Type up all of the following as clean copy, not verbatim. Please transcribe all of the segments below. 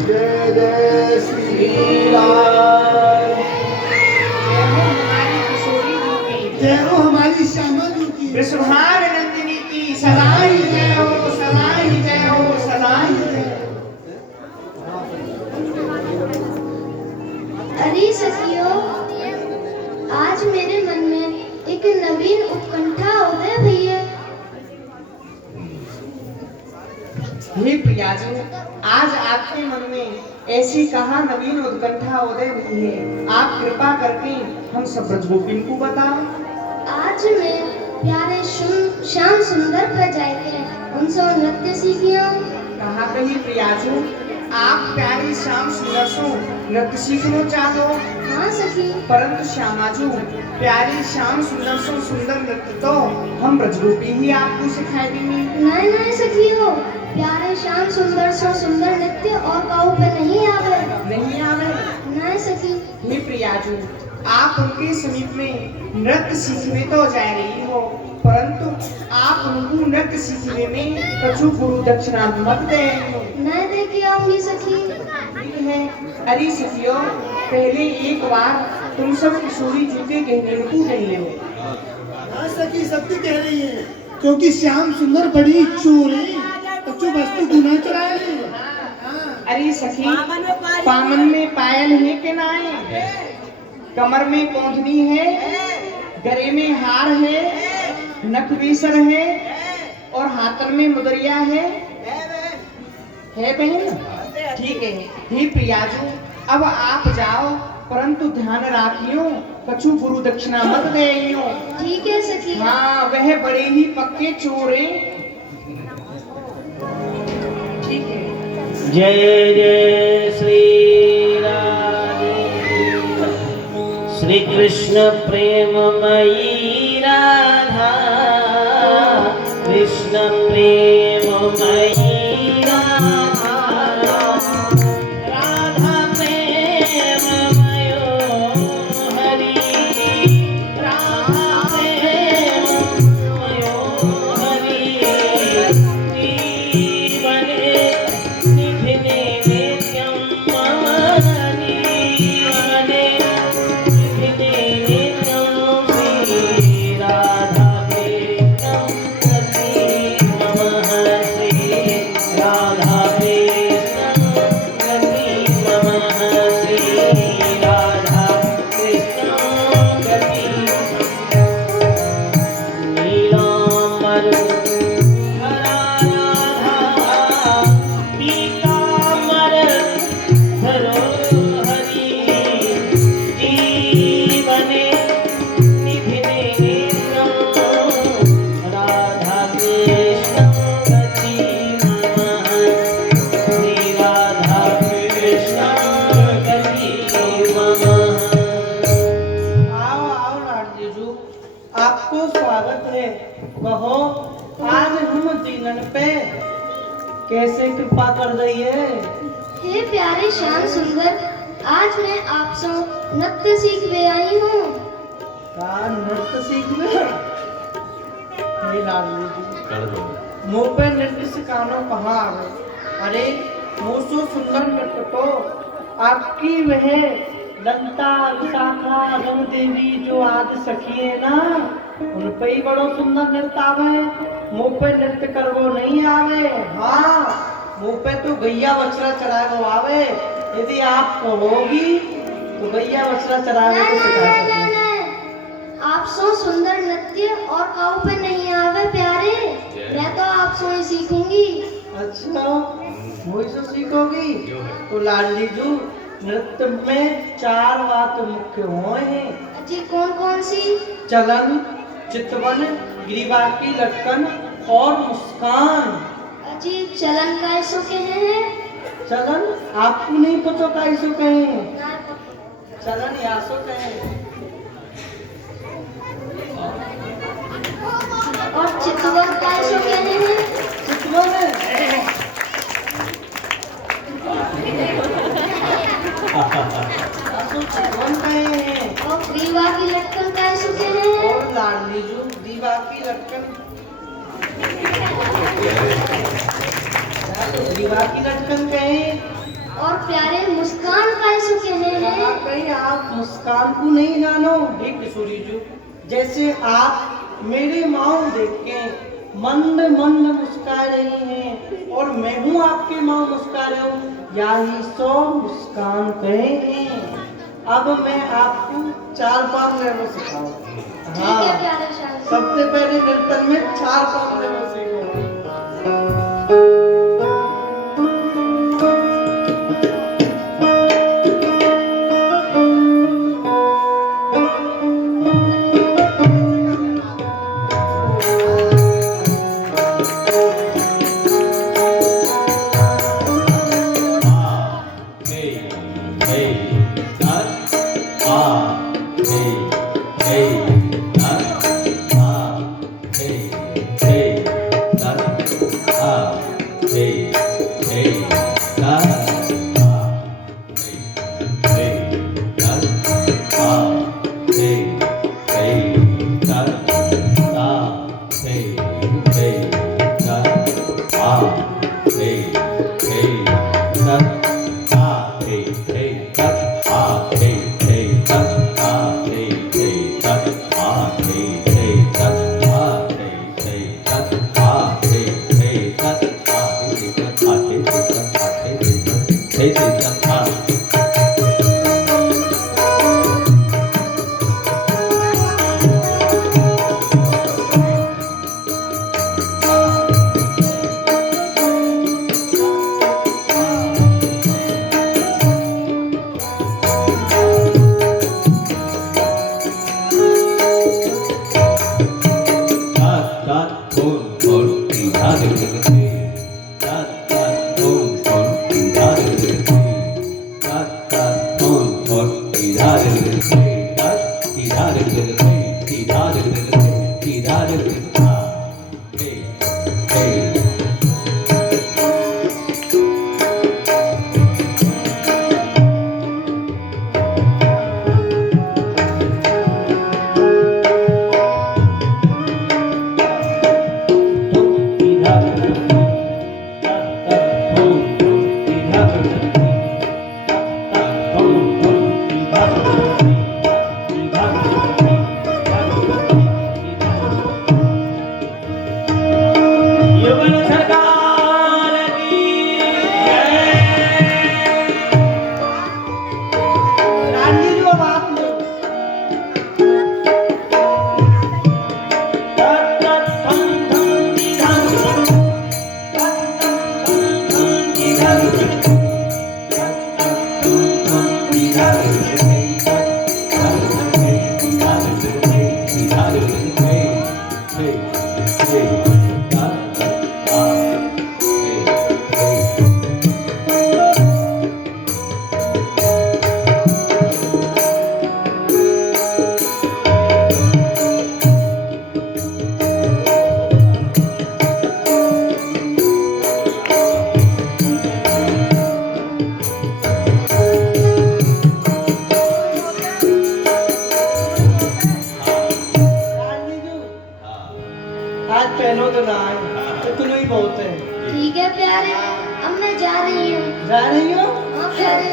जय जय श्री राम। जय हो हमारी श्यामा जी की। वृषभान नंदिनी की सदाई जय हो, सदाई जय हो, सदाई जय हो। अरे सखियों, आज मेरे मन में एक नवीन उत्कंठा उदय हुई है। हे प्रियाजू, आज आपके मन में ऐसी कहा नवीन उत्कंठा उदय हुई है, आप कृपा करके हम सब ब्रजगोपिन को बताओ। आज मैं प्यारे श्याम सुंदर पर जाके उनसे नृत्य सीखिया। कहा कही प्रियाजू, आप प्यारी श्याम सुंदर सो नृत्य सीखना चाहो। हाँ सखी। परंतु श्यामाजू, प्यारी श्याम सुंदर सो सुंदर नृत्य तो हम ब्रजगोपी ही आपको सिखाए देंगे। नहीं नहीं सखियों, प्यारे श्याम सुंदर सो सुंदर नृत्य और काऊ पे नहीं आवे। नहीं आवे? नहीं सखी। हे प्रियाजू, आप उनके समीप में नृत्य सीखने तो जा रही हो, परंतु आप उनको नृत्य सीखने में कछु गुरु दक्षिणा मत दे। नहीं दे के आऊंगी सखी। ठीक है। अरे सखियों, पहले एक बार तुम सब किशोरी जूते कहने को नहीं हो। हाँ सखी, सत्य कह रही है, क्योंकि श्याम सुंदर बड़ी चोर है, बच्चों वस्तु गुना चुराए। अरे सखी, पामन में पायल है कि नाई, कमर में पोंछनी है, गले में हार है, नख बीसर है और हाथन में मुदरिया है बहन? ठीक है। हे प्रियाजू, अब आप जाओ, परंतु ध्यान राखियो कछु गुरु दक्षिणा मत देइयो। ठीक है सखी। हाँ, वह बड़े ही पक्के चोर हैं। ठीक है। जय जय श्री राधे, श्री कृष्ण प्रेममयी राधा, कृष्ण प्रेममयी राधा, राधा प्रेममयो हरि, राधा प्रेममयो हरि, जीवने निधिने नित्यं मम जीवने निधिने नित्यं श्री राधा कृष्णं गति मम श्री राधा कृष्णं गति मम श्री राधा कृष्णं गति नीलांबर हरा राधा पीतांबर धरो हरि, जीवने निधिने नित्यं राधा कृष्णं गति मम श्री राधा कृष्णं गति मम। आओ आओ लाडली जी, आपको स्वागत है। कहो, आज हम दीनन पे कैसे कृपा कर रही है? हे प्यारे श्याम सुंदर, आज मैं आपसे नृत्य सीखने आई हूँ। का नृत्य सीखने? हे लाडली जी, मुँह पे नृत्य सिखानो कहाँ आवे? अरे मुँह सो सुंदर नृत्य तो आपकी वह लंता विशाखा रंग देवी जो आज सखी है ना, उन पे ही बड़ो सुंदर नृत्य आवे। मुँह पे नृत्य करवो नहीं आवे। हाँ, मुँह पे तो गैया बछड़ा चढ़ाए आवे। यदि आप कहोगी तो गैया बछड़ा चढ़ाए को सिखा सकती। आप सो सुंदर नृत्य और काऊ पे नहीं आवे प्यारे, मैं तो आप सो ही सीखूंगी। अच्छा, वही से सीखोगी? तो लाडली जू, नृत्य में 4 बात मुख्य हुए हैं। जी कौन कौन सी? चलन, चितवन, ग्रीवा की लटकन और मुस्कान। जी चलन का ऐसो कहे हैं? चलन आपको नहीं पता कैसो कहे? चलन यासो कहे। और चितवन का ऐसो कहे हैं? चितवन यासो चितवन कहे हैं। और ग्रीवा की लटकन का ऐसो कहे हैं? और लाडली जू, ग्रीवा की लटकन ग्रीवा की लटकन कहे। और प्यारे मुस्कान कैसे कहे हैं। कहीं आप मुस्कान को नहीं जानो। ठीक सूरी जी, जैसे आप मेरे माँ देख के मंद मंद मुस्का रही हैं और मैं हूँ आपके माँ मुस्का रहा हूँ, यही सो मुस्कान कहे हैं। अब मैं आपको 4-5 लेवल सिखाऊं। ठीक है प्यारे शाह जी। सबसे पहले कीर्तन में 4-5 लेवल सीखो। पहनो तो ना आए, इतना ही बहुत है। ठीक है प्यारे, अब मैं जा रही हूँ। जा रही हो? हाँ प्यारे।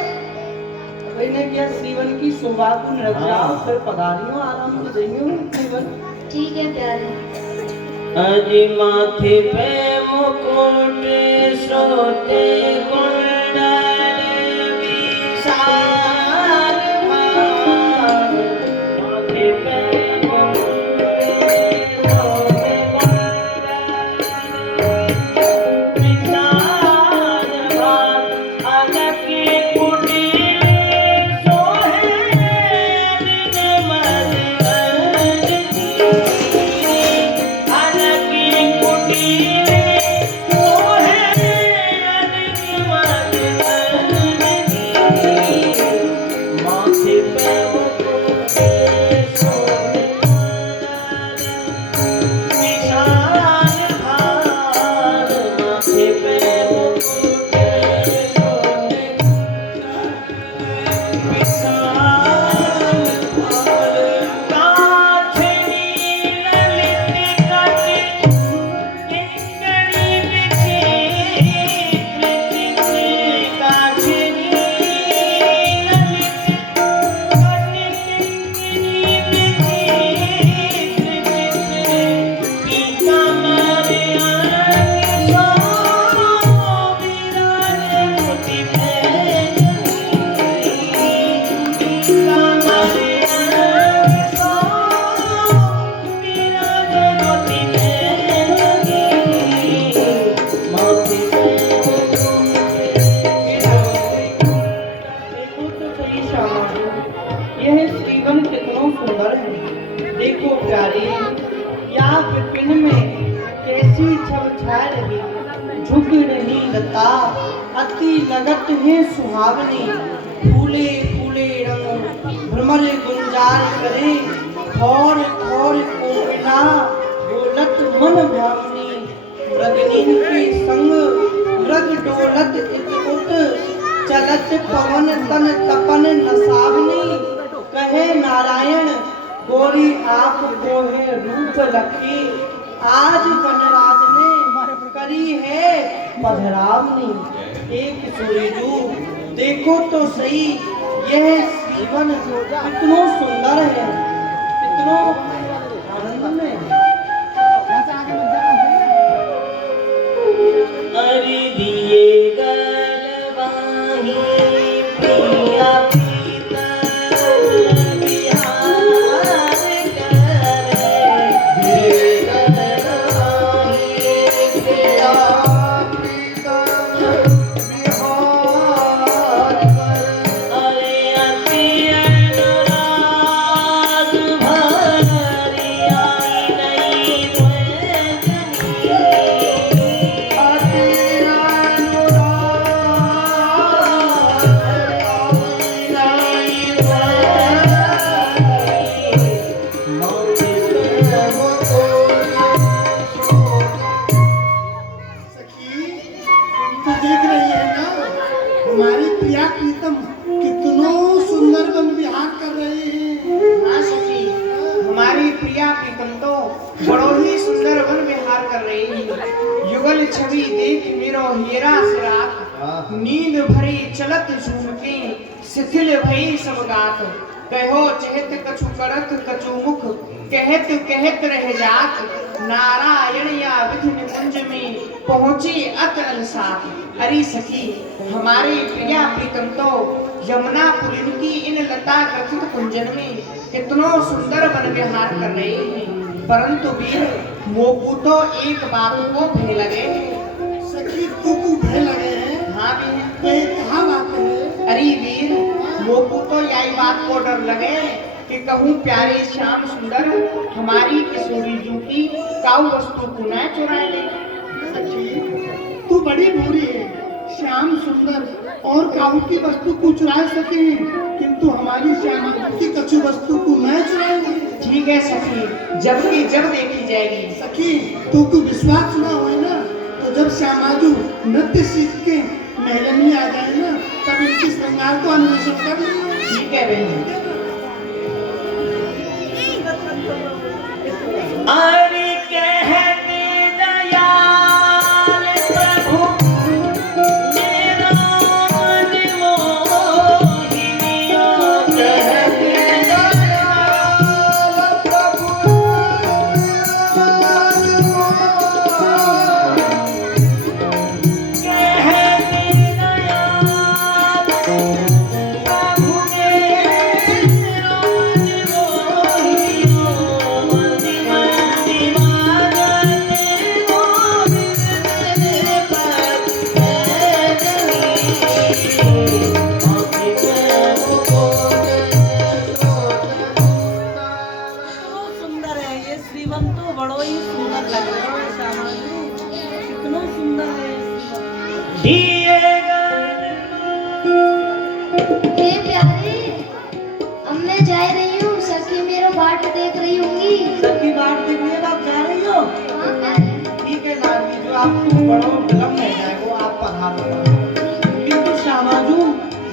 मैंने क्या सीवन की सुबह को रख जाओ, फिर पधारियो आराम से जाइयो सीवन। ठीक है प्यारे। अजी माथे पे मुकुट सोते कुंडल विशाल भार, माथे पे मुकुट सोते कुंडल विशाल भार, अलकी कुटीर सोहे दिन मलंग की। रही, झुक रही लता, अति लगत है सुहावनी, फूले फूले रंग भ्रमर गुंजार करे, ठोर ठोर कोकिला बोलत मन भावनी, मृगनीन के संग मृग डोलत इत उत, चलत पवन तन तपन नसावनी, कहे नारायण गोरी आप को है रूप लखी, आज वनराज ने करी है पधरावनी। एक सूरीजू देखो तो सही, यह जीवन कितनो सुंदर है, कितनो आनंद में है। अरे दिए गलवाही प्रिया प्रीतम बिहार करे, दिए गलवाही प्रिया प्रीतम बिहार करे। अरे अति अनुराग भरी आई नहीं पैजनी, सखी तो देख रही है ना, हमारी प्रिया प्रीतम कितनो सुंदर वन विहार कर रहे हैं। हाँ सखी, हमारी प्रिया प्रीतम तो बड़ो ही सुंदर वन विहार कर रही है। युगल छवि देख मेरो हीरा सिरात, नींद भरी चलत झूमके शिथिल भई सब गात, कहो चहत कछु करत कछु मुख, कहत कहत रह जात, नारायण या विधि निकुंज में पहुंचे अत अलसात। अरे सखी, हमारे प्रिया प्रीतम तो यमुनापुरी की इन लता ग्रथित कुंजन में कितनो सुंदर वन विहार कर रहे हैं, परंतु वीर मोकू तो एक बात को भय लगे। सखी तू को भय लगे हैं? हाँ भी है। तो ये कहाँ बात है? अरे वीर, मोकू तो यही बात को डर लगे कि कहूँ प्यारे श्याम सुंदर हमारी किशोरी जू की काऊ वस्तु को न चुरा ले। सखी तू बड़ी बुरी है, श्याम सुंदर और काऊ की वस्तु को चुरा सके, किंतु हमारी श्यामा की कछु वस्तु को न चुराएंगे। ठीक है सखी, जब की जब देखी जाएगी। सखी तू को विश्वास ना होए ना, तो जब श्यामाजू नृत्य सीख के महल में आ जाए ना, तब इनकी श्रृंगार को अन्वेषण कर लियो। ठीक है बहन। अरे कहते दयाल प्रभु मेरा मन मोहिनियो, कहते दयाल प्रभु सुंदर है ये श्रीवन, तो बड़ो ही सुंदर लग रहा है श्यामा जी, कितना सुंदर है ये श्रीवन। दिए हे प्यारे, अब मैं जा रही हूँ, सखी मेरा बाट देख रही होंगी। सखी बात देखने आप जा रही हो? हाँ प्यारे। ठीक है लागी, जो आपको बड़ो विलम्ब है जाए वो आप पधारो। किंतु श्यामाजू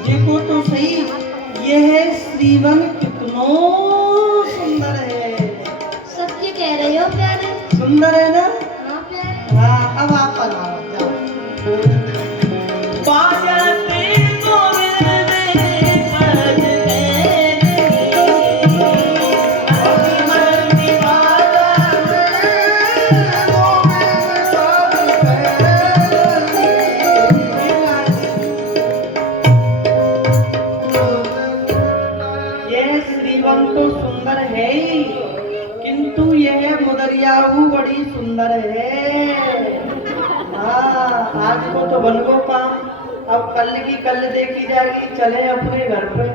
देखो तो सही, यह श्रीवन कितनो सुंदर है। सत्य कह रही हो प्यारे? सुंदर है ना? हाँ प्यारे। हाँ, अब आप पधारो जाओ। बाजते गोविंद पद यह श्रीवन तो सुंदर है ही, किंतु यह मुदरियाऊ बड़ी सुंदर है। हाँ, आज को तो बन गो काम, अब कल की कल देखी जाएगी। चले अपने घर पे।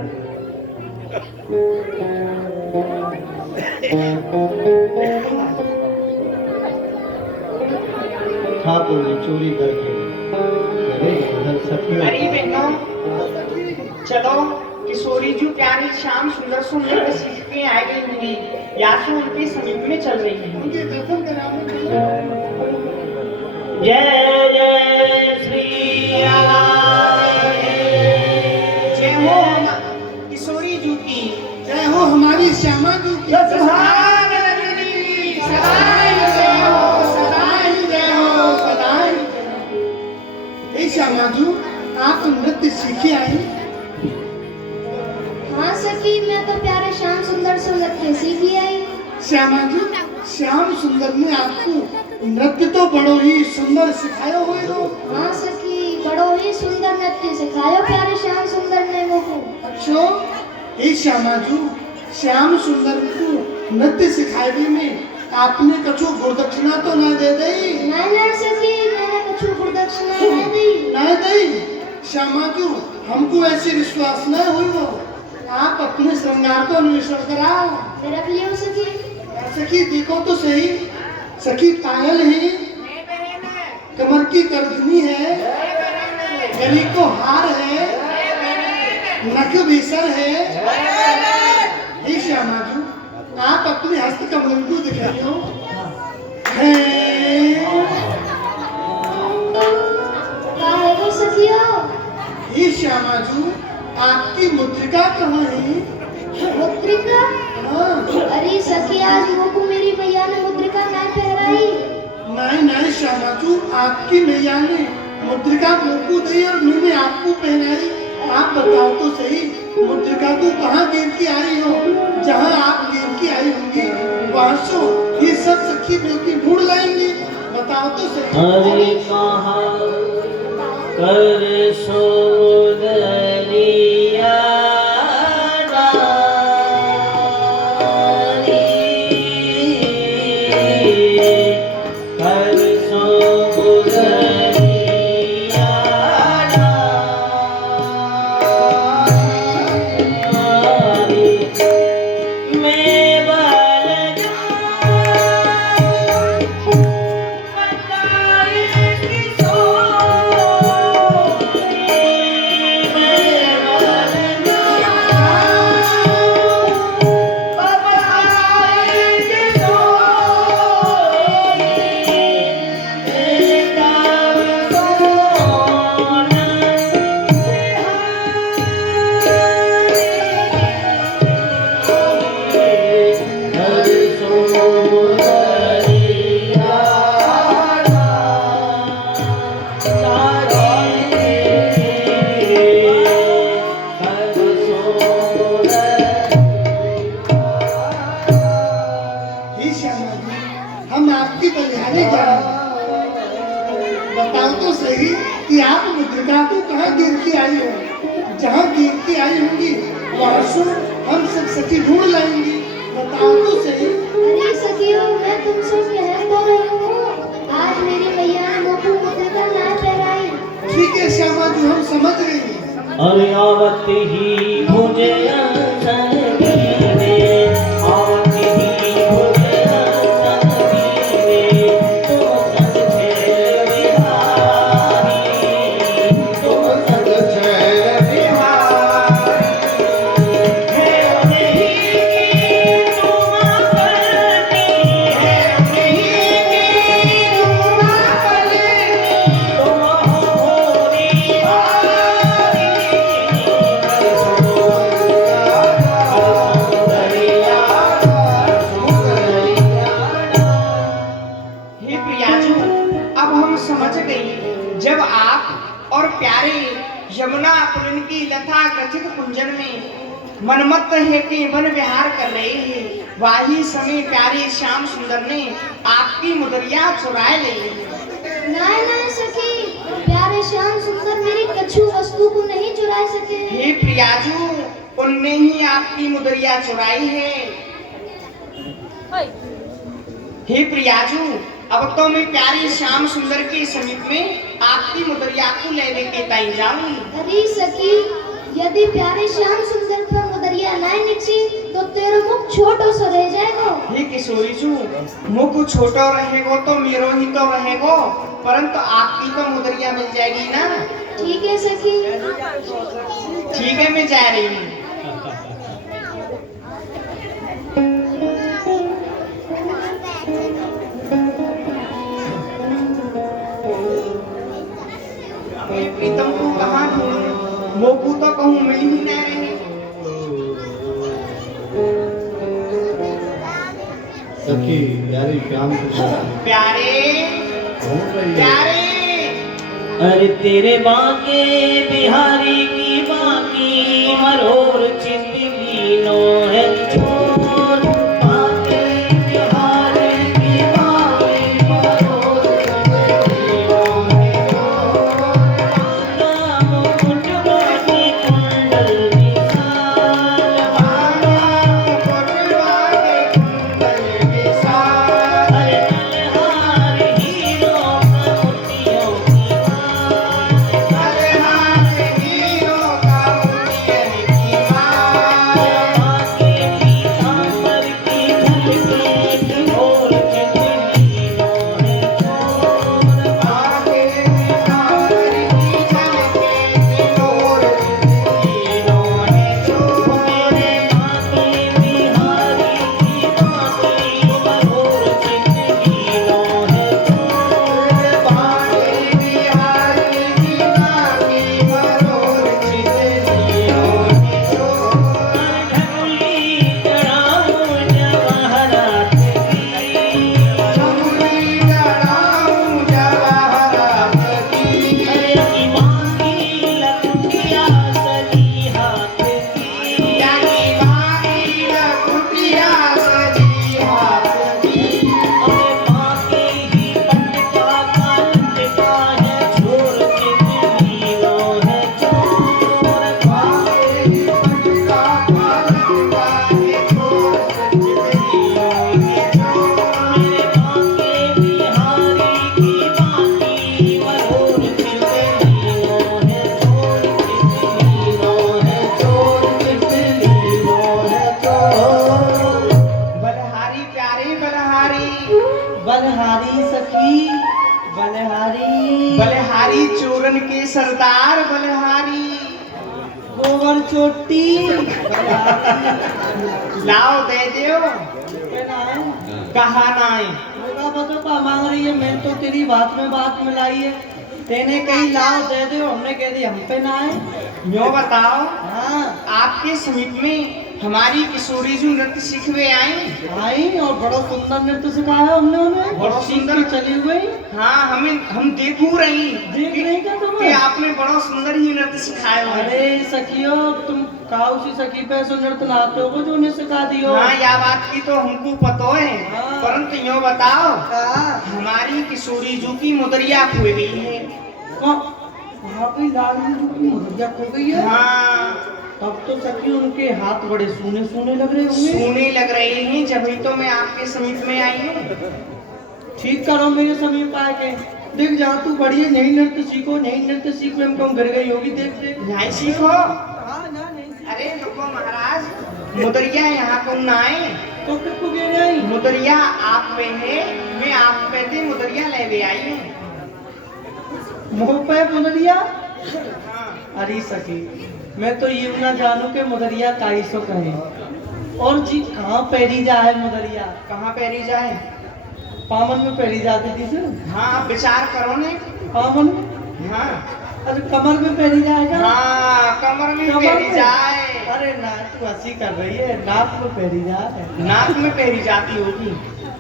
ठाकुर ने चोरी करके मेरे घर सखियों अरे बहनों, चलो किशोरी जी प्यारे श्याम सुंदर सुंदर के सीख के आ गई होंगी, या तो उनके समीप में चल रही है। उनके दर्शन कराने जय जय श्री राम। जय हो किशोरी जी की। जय हो हमारी श्यामा जी की। सुहाग लगनी, सदाई जय हो, सदाई जय हो, सदाई जय हो। हे श्यामा जी, आप नृत्य सीखे आई? हाँ सखी, मैं तो प्यारे श्याम सुंदर से नृत्य सीखी आई। श्यामा जी, श्याम सुंदर ने आपको नृत्य तो बड़ो ही सुंदर सिखायो हुए हो। हाँ सखी, बड़ो ही सुंदर नृत्य सिखायो प्यारे श्याम सुंदर ने मोको। अच्छा, हे श्यामा जी, श्याम सुंदर को नृत्य सिखाए में आपने कछु गुरदक्षिणा तो न दे दी? नहीं सखी, मैंने कछु गुरदक्षिणा नहीं दी। नहीं दी? श्यामा जी, हमको ऐसे विश्वास न हुई हो। आप अपने श्रृंगार को अन्वेषण कराओ। रख लियो सखी। सखी देखो तो सही, सखी पायल है, कमर की करधनी है, गले को हार है, नख बेसर है। हे श्यामा जी, आप अपने हस्त कमल को दिखाइयो। काहे को सखियो? हे श्यामा जी, आपकी मुद्रिका कहाँ है? मुद्रिका? हाँ। अरे सखी, आज मोको मेरी मैया ने मुद्रिका नहीं पहराई। नहीं नहीं श्यामा जी, आपकी मैया ने मुद्रिका मोको दी और मैंने आपको पहनाई। आप बताओ तो सही, मुद्रिका को कहाँ गिर के आई हो? जहाँ आप गिर के आई होंगी वहाँ सो ये सब सखी मिलकर ढूंढ लाएंगे। बताओ तो सही। हरि कहाँ कर सोदलिया हे श्यामा जी, हम आपकी बलिहारी जा रहे हैं। बताओ तो सही कि आप मुद्रिका को कहाँ गिर के आई हो? जहाँ गिर के आई होंगी वहाँ से हम सब सखी ढूंढ लाएंगे। बताओ तो सही। अरे सखियो, मैं तुमसे कह तो रही हूँ, आज मेरी मैया ने मोको मुद्रिका नहीं पहराई। ठीक है श्यामा जी, हम समझ रहे हैं। अरे आवत ही मुझे जब आप और प्यारे यमुना पुलिन की लता कथित कुंजन में मनमत्त है के वन विहार कर रहे हैं, वही समय प्यारे श्याम सुंदर ने आपकी मुदरिया चुराए ले ली। नहीं सखी, प्यारे श्याम सुंदर मेरी कछु वस्तु को नहीं चुरा सके। हे प्रियाजू, उनने ही आपकी मुदरिया चुराई है। हे प्रियाजू, अब तो मैं प्यारे श्याम सुंदर के समीप में आपकी मुदरिया को लेने के ताई जाऊंगी। अरे सखी, यदि प्यारे श्याम सुंदर पर मुदरिया नहीं निकली तो मेरो मुख छोटो सा रह जाएगा। हे किशोरी जू, मुख छोटो रहेगो तो मेरो ही तो रहेगो, परंतु आपकी तो मुदरिया मिल जाएगी ना। ठीक है सखी। ठीक है, मैं जा रही हूँ। प्रीतम को कहाँ ढूंढूं? मोकू तो कहूँ मिल ही ना रहे। सखी प्यारी श्याम प्यारे प्यारे, अरे तेरे बाके बिहारी की बाकी मरोर चिंदगी नो है छोड़। बाके बिहारी की बाकी मरोर चिंदगी नो है छोड़। बाला मुकुट बाकी कुंडल विशाल, बाला मुकुट बाके कुंडल विशाल। अरे मल्हार हीरो का मोतियों की माल। मल्हार हीरो का मोतियन की माल। बाके पीतांबर की झलके ढोल चिंदगी नो है छोड़। बाके पीतांबर की झलके ढोल चिंदगी नो है छोड़। मेरे बाके बिहारी की बाकी मरोर चिंदगी नो है छोड़। बाके बिहारी की बाकी मरोर चिंदगी नो है छोड़। ढोली चढ़ाऊं जवाहरात की। झुमरी चढ़ाऊं जवाहरात की। अरे बाकी लखिया सजी हाथ की। यानी बाकी लखुटिया सजी हाथ की। अरे बाकी ही पटका का लटका है छोड़ चिंदगी नो है छोड़। बाके पटका का लटका है छोड़ चिंदगी नो है छोड़। मेरे बाके बिहारी की बाकी मरोर चिंदगी नो है छोड़। चिंदगी नो है छोड़। चिंदगी नो है छोड़। बलहारी प्यारे बलहारी, बलहारी सखी, बलहारी, बलहारी चूरन के सरदार बलहारी। गोबर चोटी, लाओ दे दियो। बलहारी। कहा नाई होगा बतो का मांग रही है, मैं तो तेरी बात में बात मिलाई है। तेने कही लाओ दे दो, हमने कह दी हम पे ना आए। यो बताओ, हाँ आपके समीप में हमारी किशोरी जो नृत्य सीखने आई। आई और बड़ा सुंदर नृत्य सिखाया हमने उन्हें। बड़ा और सीख सुंदर। के चली गई। हाँ, हम देखू रही देख रही क्या तुम? कि आपने बड़ा सुंदर ही नृत्य सिखाया है। अरे सखियो, तुम का उसी सखी पे ऐसे नृत्य लाते हो जो उन्हें सिखा दियो। हाँ, यह बात की तो हमको पता है, हाँ। परंतु यो बताओ, का? हमारी किशोरी जू की मुदरिया खो गई है। वहाँ पे लाडली जी की मुर्गिया खो गई है। हाँ, तब तो सखी उनके हाथ बड़े सूने सूने लग रहे होंगे। सोने लग रहे हैं, जब ही तो मैं आपके समीप में आई हूँ। ठीक करो मेरे समीप आके। देख जा तू बढ़िया नई नृत्य सीखो, नई नृत्य सीख में हमको गिर गई होगी। देख देख। नहीं सीखो। हाँ ना नहीं सीख। अरे रुको महाराज, मुदरिया यहाँ को ना आए। तो फिर को गिर आई। मुदरिया आप पे है, मैं आप पे थी, मुदरिया ले भी आई हूँ। मुंह पे मुदरिया। हाँ, अरे सखी, मैं तो ये ना जानू के मुदरिया काई सो कहे। और जी कहाँ पैरी जा है मुदरिया? कहाँ पैरी जाए? पामन में पैरी जाती थी सर। हाँ, आप विचार करो ने। पामन में? हाँ अरे कमर में पैरी जाएगा। हाँ, कमर में कमर पैरी में? जाए। अरे ना तू हंसी कर रही है, नाक में पैरी जाए। नाक में पैरी जाती होगी।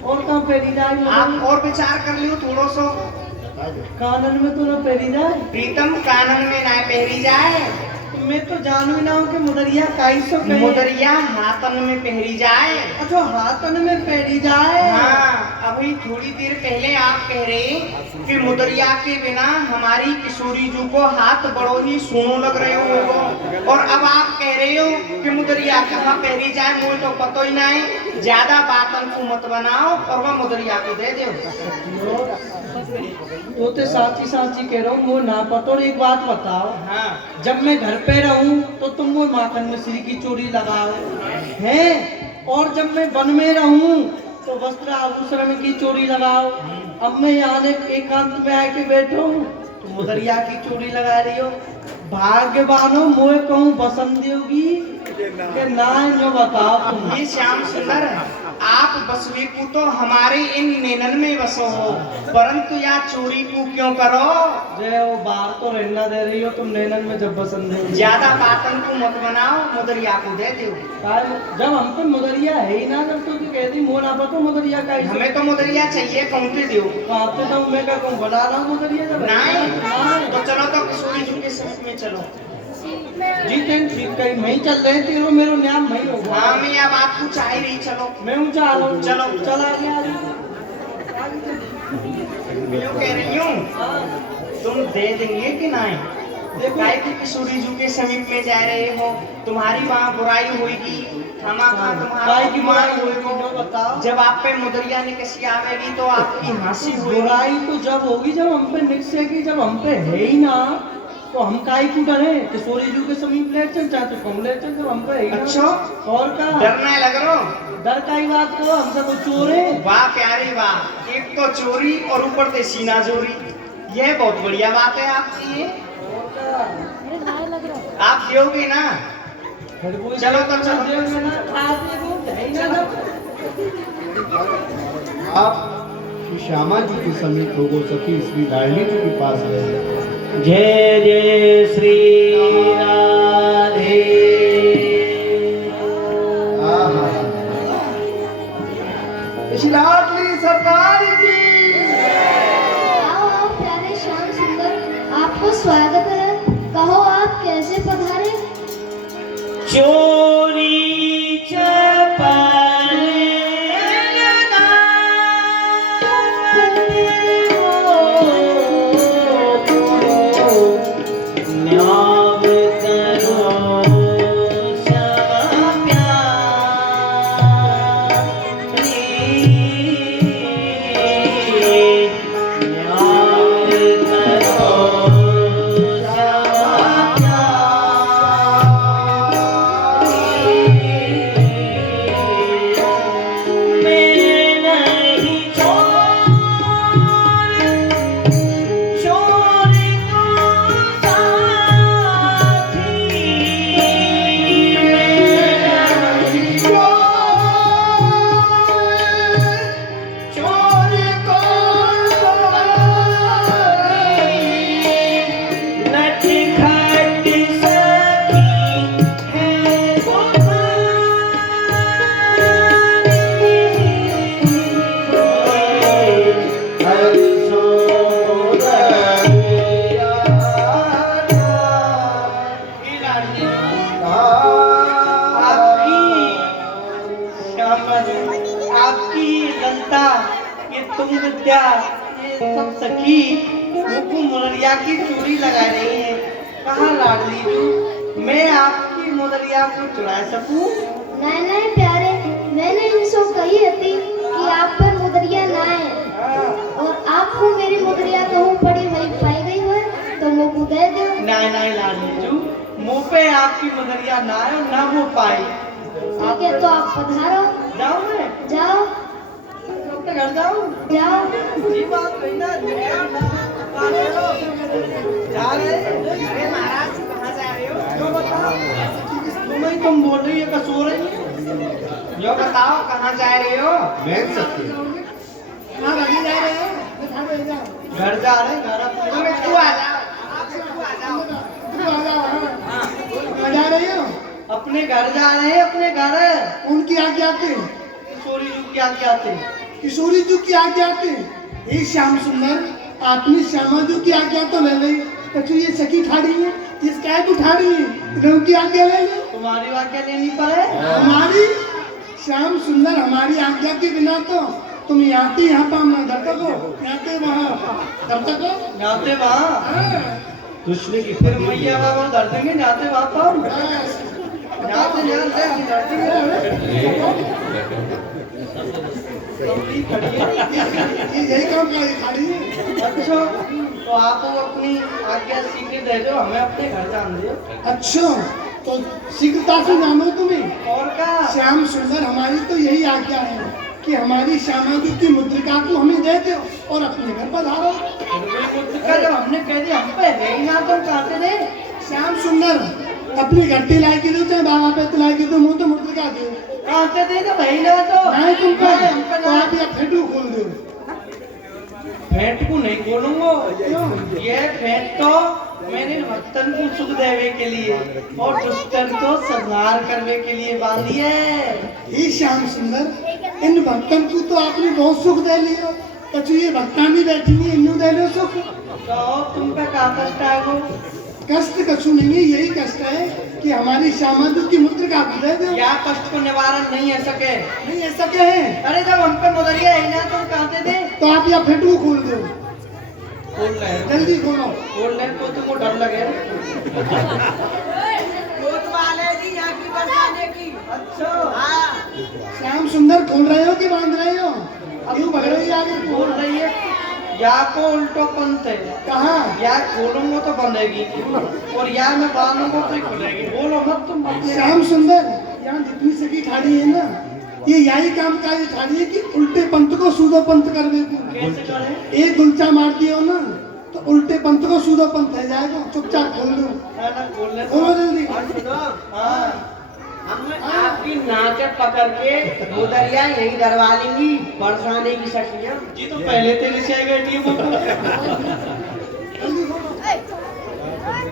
और कहाँ पैरी जाए? आप और विचार कर लियो थोड़ो सो। कानन में तो ना पैरी जाए। प्रीतम कानन में ना पहरी जाए। मैं तो जानू ही ना हूँ कि मुदरिया काई सो कहे। मुदरिया हाथन में पहरी जाए। अच्छा हाथन में पैरी जाए। हाँ, अभी थोड़ी देर पहले आप कह रहे कि मुदरिया के बिना हमारी किशोरी जू को हाथ बड़ो ही सुनो लग रहे हो, और अब आप कह रहे हो कि मुदरिया कहाँ पहरी जाए, मुझे तो पता ही ना है। ज्यादा बातन को मत बनाओ और वह मुदरिया को दे दो। तो ते साची साची कह रहा हूँ, वो ना पता। और एक बात बताओ, हाँ, जब मैं घर पे रहूं तो तुम वो माखन मिश्री की चोरी लगाओ हैं, और जब मैं वन में रहूं तो वस्त्र आभूषण की चोरी लगाओ। अब मैं यहाँ एकांत में आके बैठो हूँ तो मुदरिया की चोरी लगा रही हो। भाग्यवानो मोए कहूँ बसंत होगी कि ना, जो बताओ तुम। ये श्याम सुंदर, आप बसवे को तो हमारे इन नैनन में बसो हो, परंतु या चोरी को क्यों करो? जे वो बाहर तो रहना दे रही हो तुम नैनन में जब बसंत हो। ज्यादा बातन को मत बनाओ, मुदरिया को दे दो। जब हम पे मुदरिया है ही ना, जब तो कहती मोह ना तो मुदरिया का हमें तो मुदरिया चाहिए, कौनते दो। आते तो मैं का कहूँ बना रहा हूँ मुदरिया जब नहीं तो चलो तो किशोरी जी के साथ में चलो। जी ठीक कहीं मैं ही चल रहे तेरो मेरो न्याम मैं ही होगा। हाँ मैं अब आपको चाह रही, चलो मैं हूँ चलो चलो चला गया। क्यों कह रही हूँ, तुम दे देंगे कि नहीं? काहे कि किशोरी जी के समीप में जा रहे हो, तुम्हारी वहाँ बुराई होगी, हम काहे की बुराई होगी जो बताओ। जब आप पे मुदरिया निकसी आवेगी तो आपकी हंसी होगी। बुराई तो जब होगी जब हम पे निकसेगी, जब हम पे है ही ना तो हम काहे को डरे। किशोरी जी के समीप ले चल, चाहे तो कम ले चल, जब हम पे है ही ना। अच्छा और का डरने लग रहा? डर का ही बात करो, हम तो चोर है। वाह प्यारी वाह, एक तो चोरी और ऊपर से सीना चोरी, यह बहुत बढ़िया बात है आपकी। ये आप दोगे ना? चलो तो चलो। आप श्री श्यामा जी के समीप होगो सखी श्री लाडली जी के पास है। जय जय श्री राधे। श्री लाडली सरकार की। आओ आओ प्यारे श्याम सुंदर, आपको स्वागत है। कहो आप कैसे पधारे? चोरी चपल न्याम करो सब विद्या ये सब सखी मुझको मुदरिया की चोरी लगा रही है। कहाँ लाडली जी, मैं आपकी मुदरिया को चुरा सकूं? नहीं नहीं प्यारे, मैंने इनसे कही थी कि आप पर मुदरिया ना है, और आपको मेरी मुदरिया कहूँ पड़ी वही पाई गई है तो मुझको दे दो। नहीं नहीं लाडली जी, मुँह पे आपकी मुदरिया ना है ना वो पाई। ठीक है तो आप पधारो। जाओ मैं जाओ अपने घर जाओ। जाओ। जी बात नहीं ना, जा रहे। अरे महाराज कहाँ जा रहे हो? क्यों बताओ, तुम्हें तुम बोल रही है कसूर है। यो बताओ कहाँ जा रहे हो? मैं सकती कहाँ भागी जा रहे हो? बैठा रहे जाओ। घर जा रहे, घर अपने। तुम तू आ जाओ, तू आ जाओ। तू आ जाओ। हाँ। कहाँ जा रही हो? अपने घर जा रहे हैं, अपने घर। उनकी आज्ञा थे, किशोरी जी की आज्ञा थी। किशोरी जी की आज्ञा थे। हे श्याम सुंदर, आपने श्यामा जी की आज्ञा तो ले ली, तो ये सखी ठाड़ी है, इस काय को ठाड़ी है, इन्हों की आज्ञा ले ली। तुम्हारी आज्ञा लेनी पड़े। हमारी श्याम सुंदर, हमारी आज्ञा के बिना तो तुम यहाँ पे यहाँ पर घर तक हो, यहाँ पे वहाँ घर तक हो। जाते वहाँ हाँ, दुश्मनी की फिर मैया बाबा धर देंगे, जाते वहाँ पर बस। जाते जाते हम धर देंगे। ये यही काम कर खाड़ी है। अच्छा तो आप अपनी आज्ञा सीखे दे दो, हमें अपने घर जान दो। अच्छा तो शीघ्रता से जानो तुम्हें। और का श्याम सुंदर, हमारी तो यही आज्ञा है कि हमारी श्यामा जी की मुद्रिका को हमें दे दो और अपने घर पधारो। मुद्रिका जब हमने कह दिया हम पे है ही ना, तुम कहते थे श्याम सुंदर, अपनी घट्टी लाई की दो चाहे बाबा पे लाई की दो, मुंह तो मुद्रिका दो। कहते थे तो भाई ना तो नहीं तुम पे हम पे तो आप ये फेटू खोल दो। भेंट को नहीं बोलूंगा, ये भेंट तो मेरे भक्तन को सुख देवे के लिए और दुष्टन को संहार करने के लिए बांधी है। हे श्याम सुंदर, इन भक्तन को तो आपने बहुत सुख दे लियो, कछु ये भक्तानी बैठी नहीं इन्हों दे लो सुख। तो तुम पे का कष्ट है वो? कष्ट कछु नहीं है, यही कष्ट है कि हमारी श्यामा जी की मुद्रिका को दे दो। या कष्ट को निवारण नहीं है सके? नहीं ऐसा क्या है? अरे जब हम पे मुदरिया है ना, तुम कहते थे तो आप यह फेटू खोल दो, खोल ले, जल्दी खोलो। खोल ले तो तुमको डर लगे। अच्छा श्याम सुंदर खोल रहे हो कि बांध रहे हो? क्यों भग रही है आगे? खोल रही है, या को उल्टो पंथ है, कहाँ? या खोलूंगा तो बंधेगी और या मैं बांधूंगा तो ही खुलेगी। बोलो मत तुम मत। श्याम सुंदर, यहाँ जितनी सखी ठाड़ी है ना, ये यही काम का ये ठाड़ी है कि उल्टे पंथ को सूदो पंथ कर दे। कैसे करें? एक गुलचा मार दियो ना तो उल्टे पंथ को सूदो पंथ है जाएगा। चुपचाप खोल दो, है ना, खोल ले खोलो जल्दी। हाँ हम आपकी नाचत पकड़ के मुदरिया यही डरवा लेंगी, बरसाने की सखियां जी तो पहले तेरे से बैठी है वो जल्दी खोलो।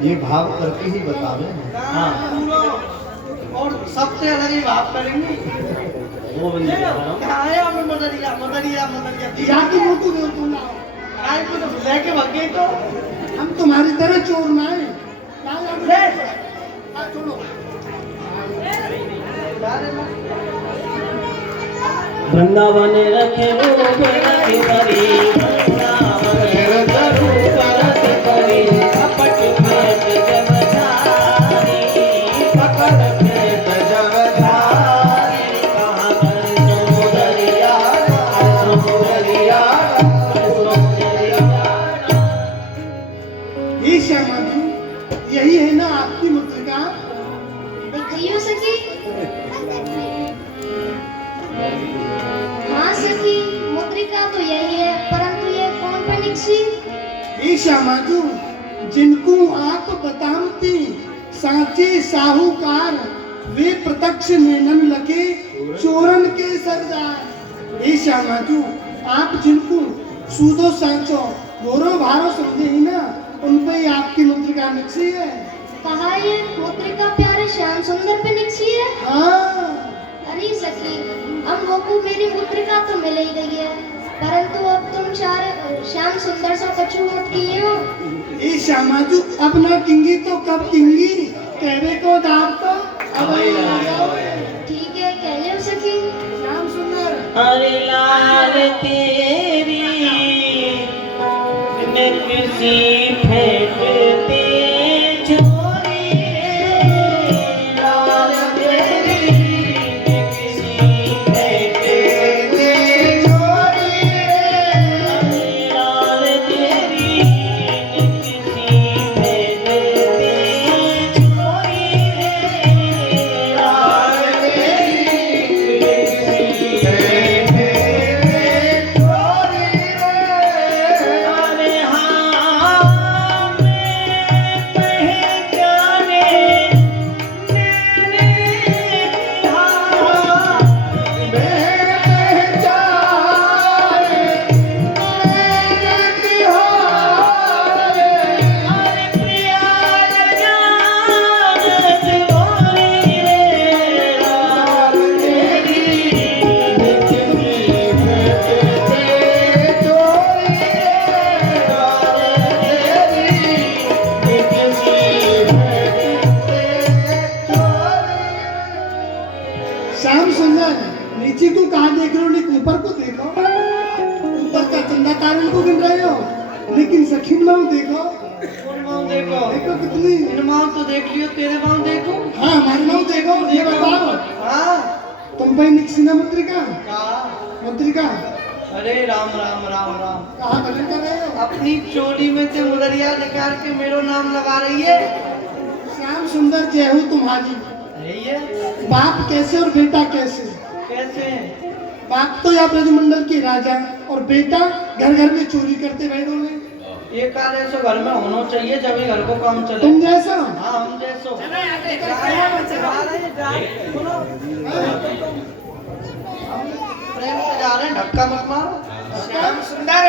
ये भाव करके ही बतावे। हाँ और सबसे अलग ही बात करेंगे। वो बंदी क्या है हमें मुदरिया मुदरिया मुदरिया जाके मुंह को दो तुम लाओ। काय को तो लेके भाग गए तो हम तुम्हारी तरह चोर ना है। लाओ लाओ, ले हाँ, छोड़ो। वृंदावन रखे रूप रखे करी, वृंदावन रखे रूप रखे करी, कपट पेट जब धारी, पकड़ पेट जब धारी, कहाँ कर समुदरिया समुदरिया समुदरिया। हे श्यामा जी, यही है ना आपकी मुद्रिका? दिखाइयो सखी। हाँ सखी, मुद्रिका तो यही है, परंतु ये कौन पे निकसी? हे श्यामा जी, जिनको आप बतामती साचे साहूकार, वे प्रत्यक्ष नैनन लगे चोरन के सरदार। हे श्यामा जी, आप जिनको सूदो सांचो गोरो भारो समझे ही ना, उन पे ही आपकी मुद्रिका निकसी है। कहा ये मुद्रिका प्यारे श्याम सुंदर पे निकसी है? हाँ, अरे सखी, अब मोको मेरी मुद्रिका तो मिल ही गई है, परंतु अब तुम चार श्याम सुंदर से कछु मत किए हो। ये श्यामा जी, अब ना किंगी तो कब किंगी, कहने को दाब तो अब ही लगाओ। ठीक है, कह लियो सखी। श्याम सुंदर, अरे लाल तेरी मैं किसी फेंकते छोरी रे, लाल तेरी मैं किसी फेंकते छोरी रे, लाल तेरी मैं किसी फेंकते छोरी रे, लाल तेरी मैं किसी फेंकते छोरी रे। अरे हाँ मैं पहचाने मैंने हाँ मैं पहचाने मैंने तिहारे, अरे प्रिया जानत मोरी रे, लाल तेरी नित्य में फेंकते चोरी रे, लाल तेरी नित्य में फेंकते चोरी। श्याम सुंदर, नीचे को कहाँ देख रहे हो? लेकिन ऊपर को देखो, ऊपर का चंदा तारन को गिन रहे हो, लेकिन सखी माँ देखो, कौन माँ देखो? देखो कितनी। इन माँ तो देख लियो, तेरे माँ देखो। हाँ, हमारी माँ देखो, ये बताओ हाँ तुम पे निकसी ना मुद्रिका? कहा? मुद्रिका अरे राम राम राम राम, कहाँ भजन कर रहे हो? अपनी चोली में से मुदरिया निकाल के मेरो नाम लगा रही है। श्याम सुंदर जय हो तुम्हारी। यही है। बाप कैसे और बेटा कैसे? कैसे? बाप तो यहाँ ब्रजमंडल के राजा और बेटा घर घर में चोरी करते बैठो में। ये कार्य ऐसे घर में होना चाहिए जब ही घर को काम चले। तुम जैसा? हाँ हम जैसो। प्रेम से जा रहे हैं, धक्का मत मारो। श्याम सुंदर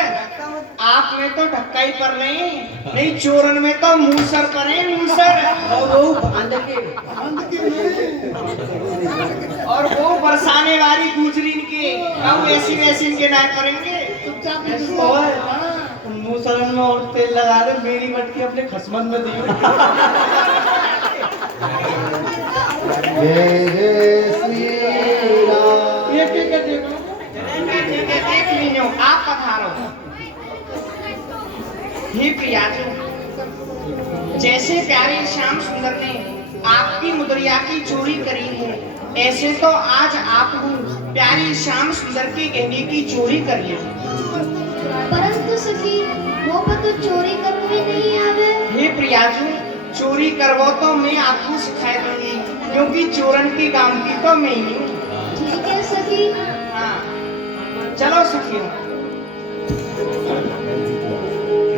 आप में तो ढक्का ही पर नहीं, नहीं चोरन में तो मूसर पर है, मूसर। और वो बांध के और वो बरसाने वाली गुजरीन के हम वैसी वैसी इनके नाय पड़ेंगे। चुपचाप मुसलन में और तेल लगा दे, मेरी मटकी अपने खसमत में दी। जय जय श्री राम। ये क्या देखो? देख लीजिए आप पधारो। हे प्रियाजू, जैसे प्यारे श्याम सुंदर ने आपकी मुद्रिया की चोरी करी है, ऐसे तो आज आप प्यारे श्याम सुंदर के गहने की चोरी कर ली। परंतु सखी वो तो चोरी करने ही नहीं आवे। हे प्रियाजू, चोरी करवो तो मैं आपको सिखाई दूंगी, क्योंकि चोरन की काम की तो मैं ही हूँ। ठीक है सखी। हाँ चलो सखियों।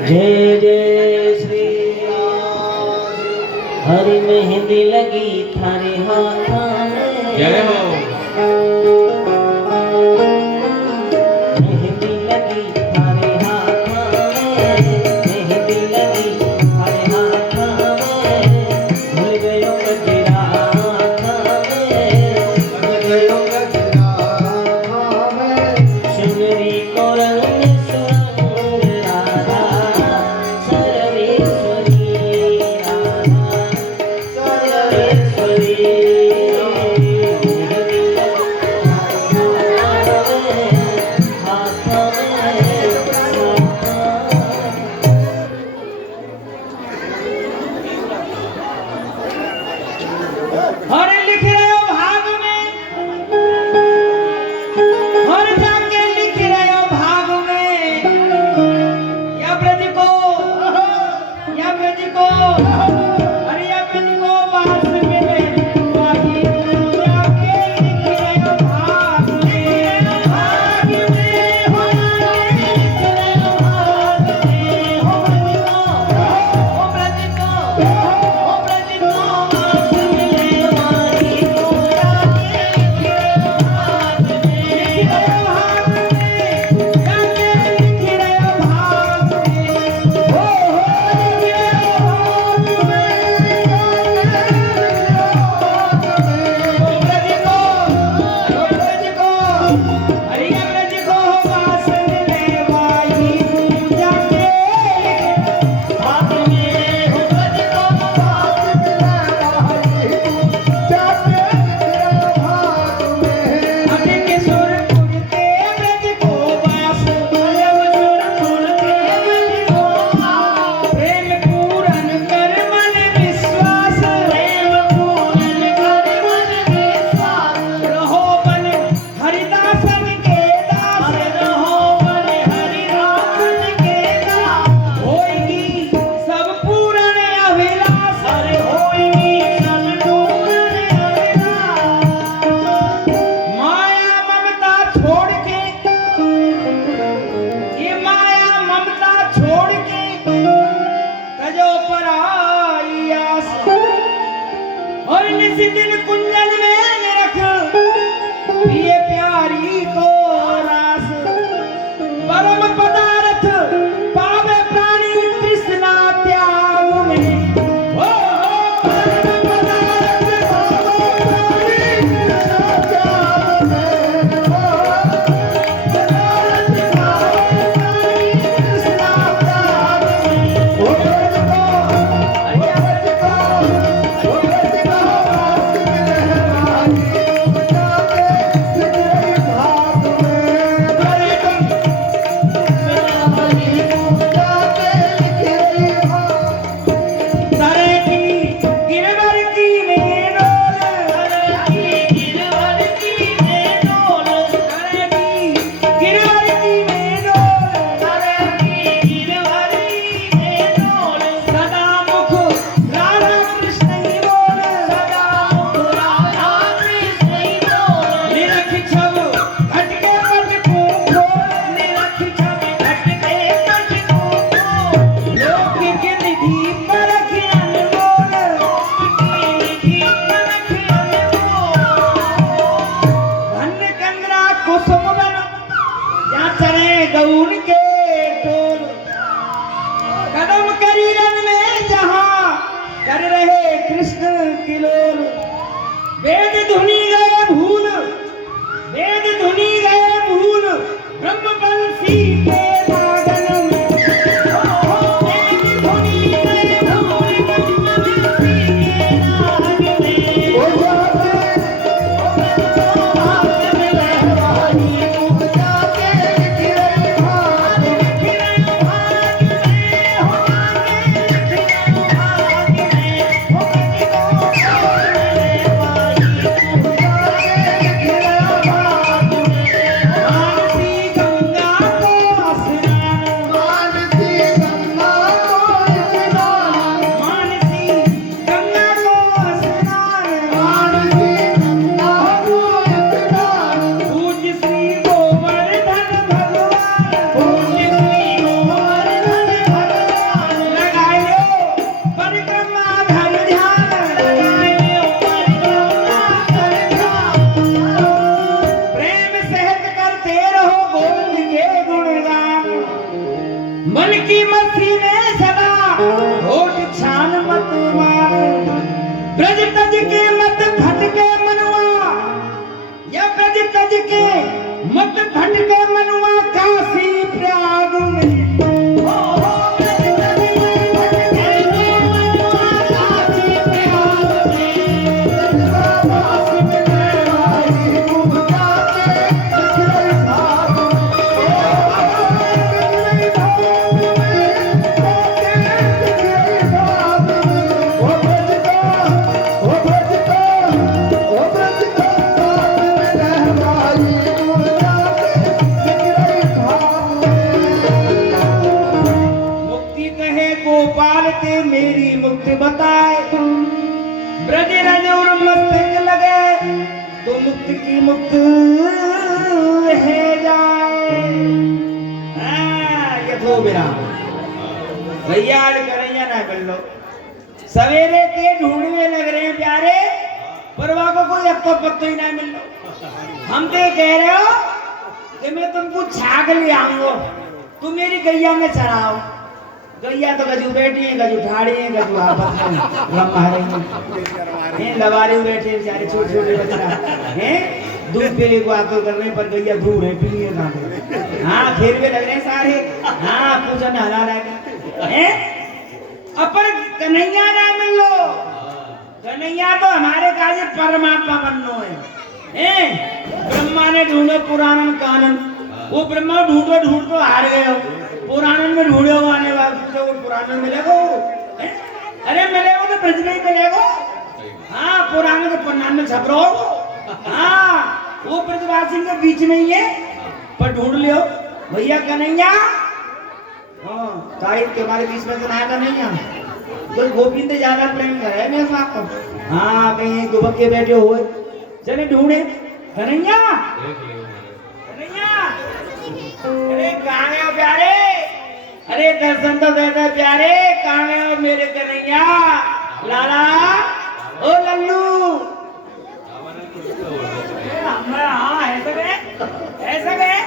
जय जय श्री राम। हरी मेहंदी लगी थारे हाथ में। जय हो। मेहंदी लगी थारे हाथ में, मेहंदी लगी थारे हाथ में। भूल गयो गजरा हाथ में, भूल गयो गजरा में। सुनरी को रंग सुरंग राधा, सर्वेश्वरी राधा, सर्वेश्वरी। और लिख रहे हो भाग में, और जाके लिख रहे हो भाग में, या ब्रज को, या ब्रज को, अरे या ब्रज को बास में वाही, जाके लिख रहे हो भाग में, भाग में, हो जाके लिख रहे हो भाग में, हो ब्रज को, हो ब्रज को बास में वाही, जाके लिख रहे हो भाग में, लिख रहे हो भाग में, जाके लिख रहे हो भाग में, हो लिख रहे हो भाग में, ओ ब्रज को, ओ ब्रज को, अरे या ब्रज को बास में वाही, जाके भाग में, हो ब्रज को बास अभी किशोर पुरते ब्रज को बास, सुरपुर के ब्रज को बास, प्रेम पूरन कर मन विश्वास, प्रेम पूरन कर मन विश्वास, रहो बन हरिदासन के दास, रहो बन हरिदासन के दास, होएगी सब पूरन अभिलाष, अरे होएगी सब पूरन अभिलाष। माया ममता छोड़ के, ये माया ममता छोड़ के तजो पर आई आस, और निस दिन कुंजन में रख ये प्यारी को रास, परम पदार्थ पावे प्राणी तृष्णा त्याग में, ओ परम पदार्थ पावे प्राणी तृष्णा त्याग में, सदा मुख राधा कृष्ण की मुक्त है जाए। ये तो विराम भैया कन्हैया ना कर लो। सवेरे के ढूंढने लग रहे हैं प्यारे, पर वहां को कोई अत्तो पत्तो ही ना मिल लो। हम तो कह रहे हो कि मैं तुमको छाग ले आऊंगा, तुम मेरी गैया में चढ़ाओ। गैया तो गजू बैठी है, गजू ठाड़ी है, गजू आपस में रम रही है, लवारी बैठे बेचारे छोटे छोटे बच्चा हैं, दूध पीने को आपको कर रहे हैं, पर गैया दूर है, पी है कहाँ पे। हाँ खेल में लग रहे हैं सारे। हाँ पूछा ना हला रहा है अपन कन्हैया ना मिल लो। कन्हैया तो हमारे काजे परमात्मा बननो है। ब्रह्मा ने ढूंढो पुराणन कानन, वो ब्रह्मा ढूंढो ढूंढो हार गए हो। पुराणन में ढूंढे हो आने वाले पूछो वो पुराणन मिलेगा। अरे मिलेगा तो ब्रज में ही मिलेगा। हाँ पुराने तो पन्नान में छप रहा हो। हाँ वो ब्रजवासी के बीच में ही है, पर ढूंढ लियो भैया कन्हैया। हाँ तारीफ के हमारे बीच में तो ना कन्हैया, तो गोविंद ज्यादा प्रेम करे मेरे साथ। हाँ कहीं दुबक के बैठे हुए, चले ढूंढे कन्हैया। कन्हैया अरे कहाँ गए हो प्यारे? अरे दर्शन तो देते प्यारे, कहाँ गए हो मेरे कन्हैया? लाला ओ लल्लू। हाँ ऐसा गए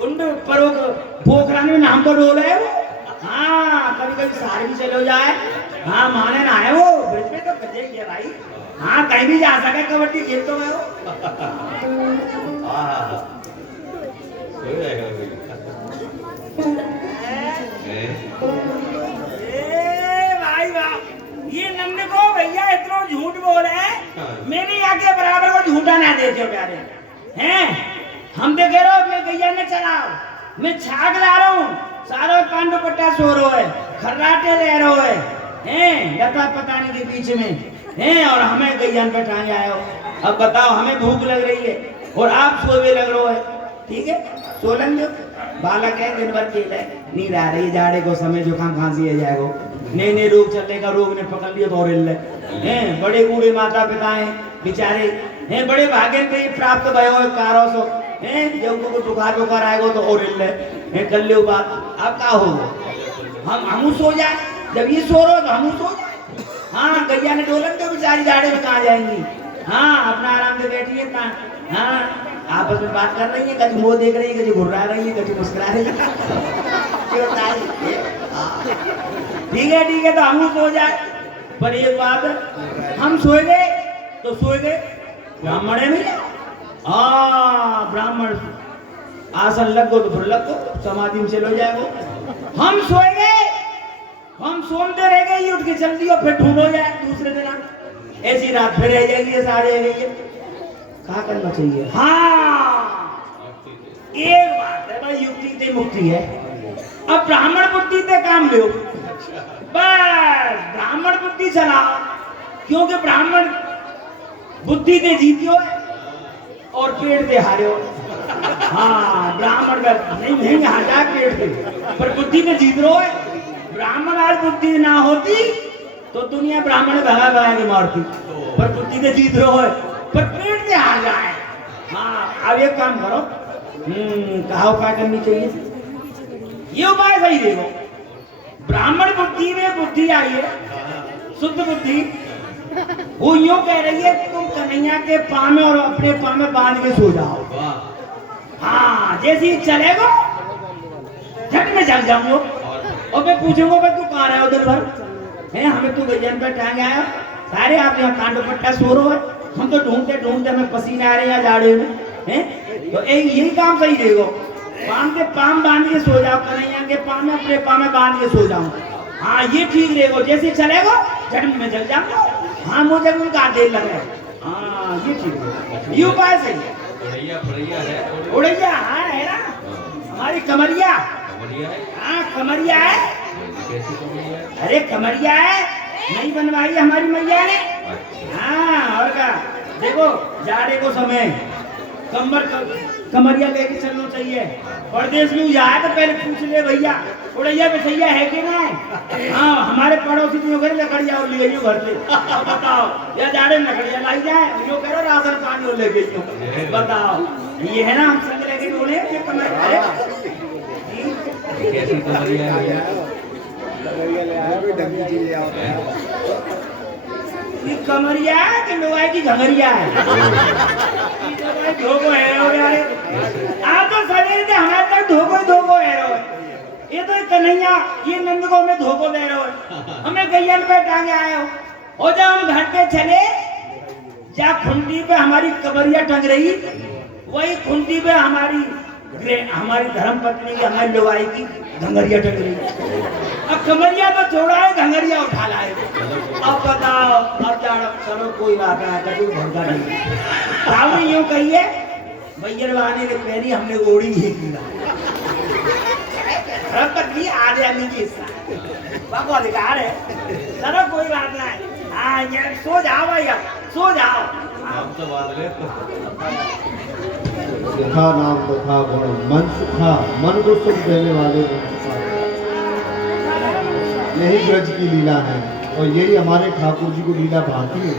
उन परों पोखरा में नाम तो डोल है वो। हाँ कभी कभी सारे भी चले जाए। हाँ माने ना है वो ब्रिज में तो कजे किया भाई। हाँ कहीं भी जा सके, कबड्डी खेल तो मैं वो। भाई वाह, ये नन्हे को भैया इतना झूठ बोल है, मेरे आगे बराबर को झूठा ना देते प्यारे हैं। हम तो कह रहे हो मैं गैया ने चलाओ, मैं छाग ला रहा हूँ, सारा कांडो पट्टा सो रहा है, खर्राटे ले रहा है लता पतानी के बीच में हैं, और हमें गैया पे टांगे आए हो। अब बताओ हमें भूख लग रही है और आप सोए लग रहे हो। ठीक है सो लेंगे, बालक है दिन भर खेल है, नींद आ रही है, जाड़े को समय जुकाम खांसी है जाएगा, नए नए रोग चलने का रोग ने पकड़ लिया तो और हैं। बड़े बूढ़े माता पिता हैं बेचारे हैं, बड़े भाग्य पे प्राप्त भय हो कारों से हैं, जब को बुखार बुखार आएगा तो और हैं कर लो बात। अब क्या होगा, हम सो जाए, जब ये सो रहे हो तो हम सो जाए। हाँ गैया ने डोलन तो बेचारी जाड़े में कहाँ जाएंगी। हाँ अपना आराम से बैठी है ना। हाँ आपस में बात कर रही है, कभी मुंह देख रही है, कभी घुर्रा रही है, कभी मुस्कुरा रही है। ठीक है तो हम सो जाए, पर एक बात हम सोए गए तो सोए गए ब्राह्मण में। हाँ ब्राह्मण आसन लग गो तो फिर लग गो, समाधि में चलो जाएगो। हम सोए गए, हम सोमते रह गए, उठ के चल दियो, फिर ढूंढो जाए दूसरे दिन ऐसी रात फिर रह जाएगी, सारे रह गई। क्या करना चाहिए? हाँ एक बात है भाई, युक्ति ते मुक्ति है। अब ब्राह्मण बुद्धि ते काम लो, बस ब्राह्मण बुद्धि चलाओ, क्योंकि ब्राह्मण बुद्धि ते जीतियो है और पेड़ ते हारियो। हाँ ब्राह्मण का नहीं हारा पेड़ ते, पर बुद्धि ते जीत रो है। ब्राह्मण आज बुद्धि ना होती तो दुनिया ब्राह्मण भगा भगा के मारती, पर बुद्धि ते जीत रो है, पर पेड़ ते हार जाए। हाँ अब एक काम करो, कहा उपाय करनी चाहिए, ये उपाय सही देखो। ब्राह्मण बुद्धि में बुद्धि आई है, शुद्ध बुद्धि, वो यूं कह रही है कि तुम कन्हैया के पाँव में और अपने पाँव में बांध के सो जाओ। हाँ जैसे ही चलेगा झट में जग जाऊंगा और मैं पूछूंगा भाई तू कहाँ रहे हो दिन भर है, हमें तू गजन पे टांग आया, सारे आप यहाँ कांडो पट्टा सो रहे हो, हम तो ढूंढते ढूंढते हमें पसीने आ रहे हैं जाड़े में हैं, तो यही काम सही देखो, पाँव के पाँव बांध के सो जाओ, कन्हैया के पाँव में अपने पाँव में बांध के सो जाऊं। हाँ ये ठीक रहेगा, जैसे चलेगा झट में जल जाऊंगा। हाँ मुझे उनका देर लगे। हाँ ये ठीक है, ये उपाय सही है। उड़ैया हाँ है ना, हमारी कमरिया। हाँ कमरिया है, अरे कमरिया है, नहीं बनवाई हमारी मैया ने। हाँ और क्या देखो, जाड़े को समय कमरिया लेके चलना चाहिए। परदेश में जाए तो पहले पूछ ले भैया उड़ैया पे सैया है कि ना। हाँ हमारे पड़ोसी तो घर लकड़िया और ले गई घर से। अब बताओ या जाड़े लकड़िया लाई जाए यो करो राशन पानी और ले गई। बताओ ये है ना हम संग लेके बोले ये कमरिया कैसी कमरिया है ये कमरिया है कि लोहाई की घंगरिया है। ये तो भाई धोखो है रो यार। आप तो सवेरे से हमारे तक धोखो है रो। ये तो कन्हैया ये नंदगो में धोखो दे रहे हो। हमें गैया पे टांगे आए हो और जब हम घर पे चले जा खुंटी पे हमारी कमरिया टंग रही वही खुंटी पे हमारी धर्म पत्नी की हमारी लोहाई की घंगरिया टंग रही। अब कमरिया तो छोड़ा है घंगरिया उठा लाए। अब बताओ अब जाओ चलो कोई बात नहीं कभी भरगा नहीं। सामने यूं कहिए भैया आने के पहले हमने ओढ़ी ही किया पत्नी आ जाने की बाबू अधिकार है। चलो कोई बात नहीं। हाँ ये सो जाओ भैया सो जाओ। सुखा नाम तथा गुण मन सुखा मन को सुख देने वाले यही ब्रज की लीला है और यही हमारे ठाकुर जी को लीला भाती है।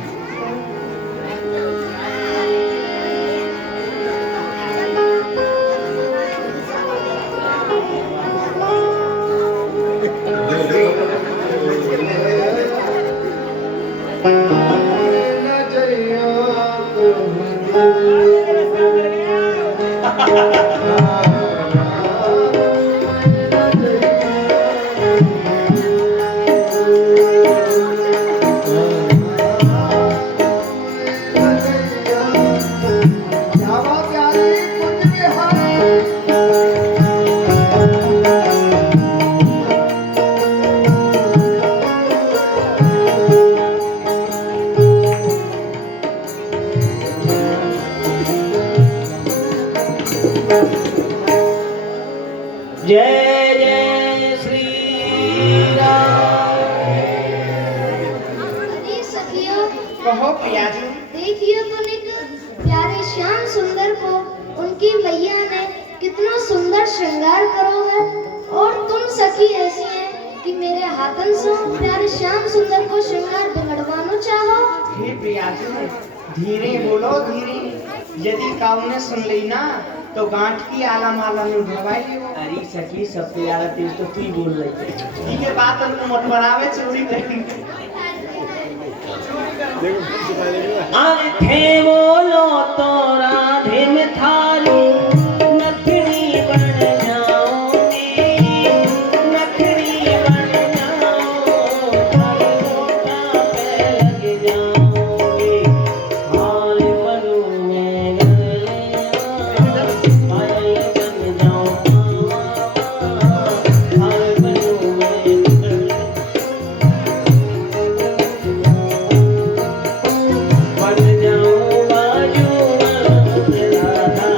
जय जय श्री राम। अरे सखियों कहो प्रिया जी। देखिए तो निक प्यारे श्याम सुंदर को उनकी मैया ने कितना सुंदर श्रृंगार करो है और तुम सखी ऐसी हैं कि मेरे हाथन से प्यारे श्याम सुंदर को श्रृंगार बिगड़वानो चाहो। हे प्रिया जी धीरे बोलो धीरे। यदि काऊ ने सुन ली ना तो गांठ की आला माला में उठवाई लियो। अरे सखी सबसे ज्यादा तेज तो तू ही बोल रही है। ठीक है बात तुम मत बनावे चोरी करेंगे। थे बोलो तो राधे में थारू नथनी बन जाओगी नथनी बन जाओ का पे लग जाओगी हाल बनू में हाल बन जाओ हाल बनू में बन जाओ बाजू राधा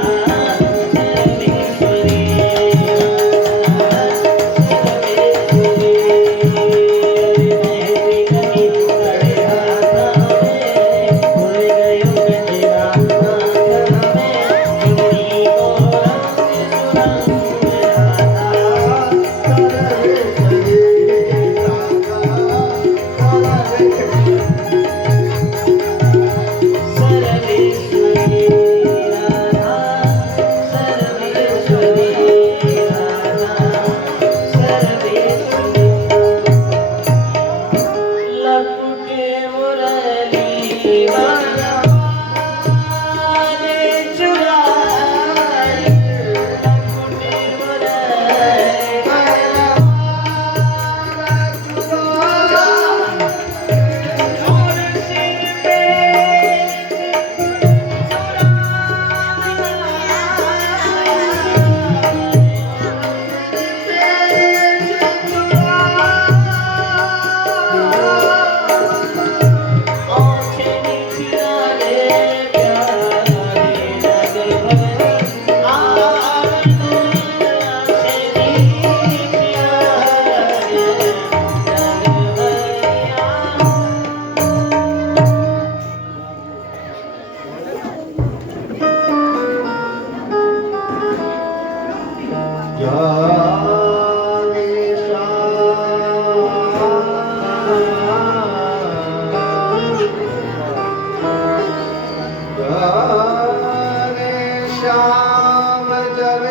अरे श्याम जब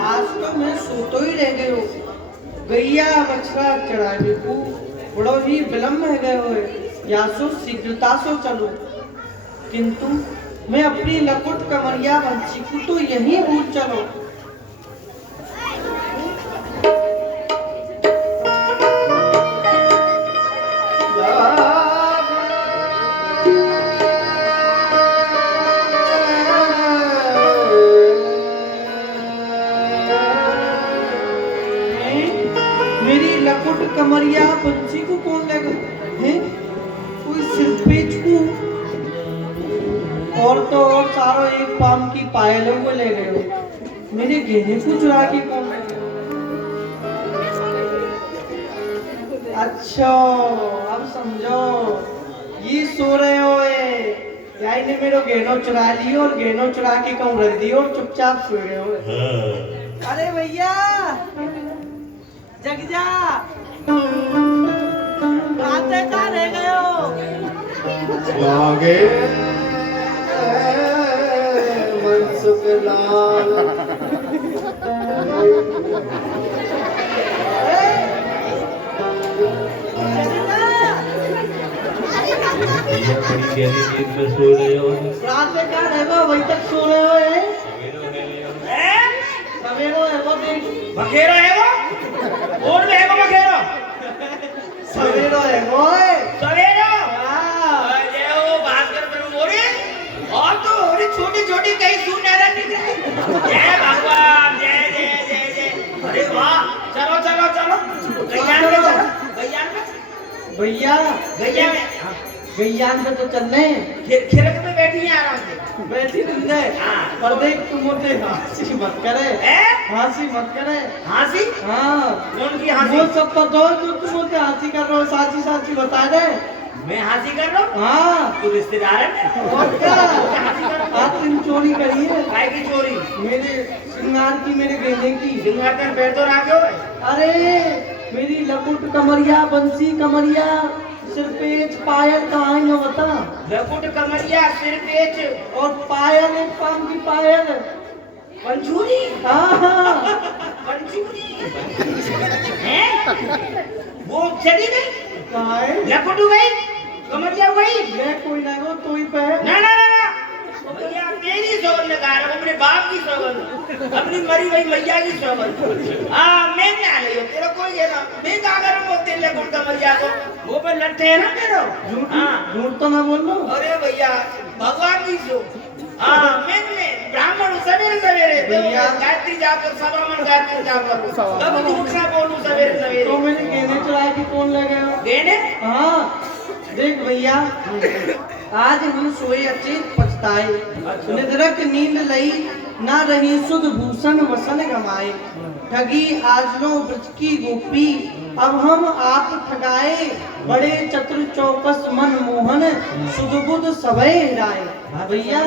आज तो मैं सोतो ही रह गयो। गैया बछड़ा चढ़ावे को बड़ो ही विलम्ब है गए हुए, या सो शीघ्रता सो चलो, किंतु मैं अपनी लकुट कमरिया बंसी को तो यहीं भूल चलो। मेरी लकुट कमरिया बंसी को कौन लगा है? कोई सिर पेच को और तो और सारो एक पाम की पायलों को ले गए हो। मेरे गहने को चुरा के कौन ले गए? अच्छा अब समझो, ये सो रहे हो या इन्हें मेरे गहनों चुरा लियो और गहनों चुरा के कहूँ रख दियो और चुपचाप सो रहे हो। अरे भैया जग जा, बातें कहाँ रह गए हो? लागे मनसुख लाल रात में कहाँ रह गए? वही तक सो रहे हो है? सवेरो है वो देख, बखेरा है वो, कौन है वो बखेरा? सवेरो है वो सवेरा हाँ। अरे वो भास्कर प्रभु मोरे और तो और छोटे छोटे कई सुनहरा निकले। जय भगवान, जय जय जय जय। अरे वाह, चलो चलो चलो गैयान में चलो, गैयान में भैया गैया में गैयान में तो चलने खिरक में बैठी है आराम से। बैठी नहीं है। हाँ। पर देख तुम मुझे हंसी मत करे, हंसी मत करे। हंसी? हाँ कौन की हंसी? वो सब पता हो जो तुम मुझे हंसी कर रहे हो, साची साची बता दे। मैं हंसी कर रहा हूँ? हाँ तू रिश्तेदार है? और क्या? हंसी कर रहा आज तुम चोरी करी है काय की चोरी? मेरे श्रृंगार की, मेरे गहने की। सिंगार कर बैठ तो रखे हो। अरे मेरी लकुट कमरिया बंसी कमरिया सिर पेच पायल कहाँ है बता? लकुट कमरिया सिर पेच और पायल एक पाम की पायल। पंचूरी? हाँ पंचूरी हैं? वो चली गई, कहाँ है? लकुट हो गई, कमरिया हो गई। मैं कोई ना वो तू ही पे। ना ना ना ना भैया तेरी सौगंध लगा रहा हूँ, अपने बाप की सौगंध, अपनी मरी हुई मैया की सौगंध। हाँ मैं क्या ले तेरा कोई है ना, मैं क्या करूँ तेरे लकुट कमरिया को? वो पे लट्ठे है ना तेरा। झूठ तो ना बोल लो। अरे भैया भगवान की सो। हाँ मैं ब्राह्मण सवेरे सवेरे भैया गायत्री जाप कर, सवा मन गायत्री जाप कर, तब झूठ ना बोलूं सवेरे सवेरे। तो मेरे गहने चुरा के कौन ले गए हो? गहने? हाँ देख भैया, आज हम सोए अच्छे पछताए, निद्रक नींद लई ना रही सुध भूषण वसन गमाए। ठगी आज लो ब्रज की गोपी, अब हम आप ठगाए। बड़े चतुर चौकस मन मोहन, सुध बुध सबे राय। भैया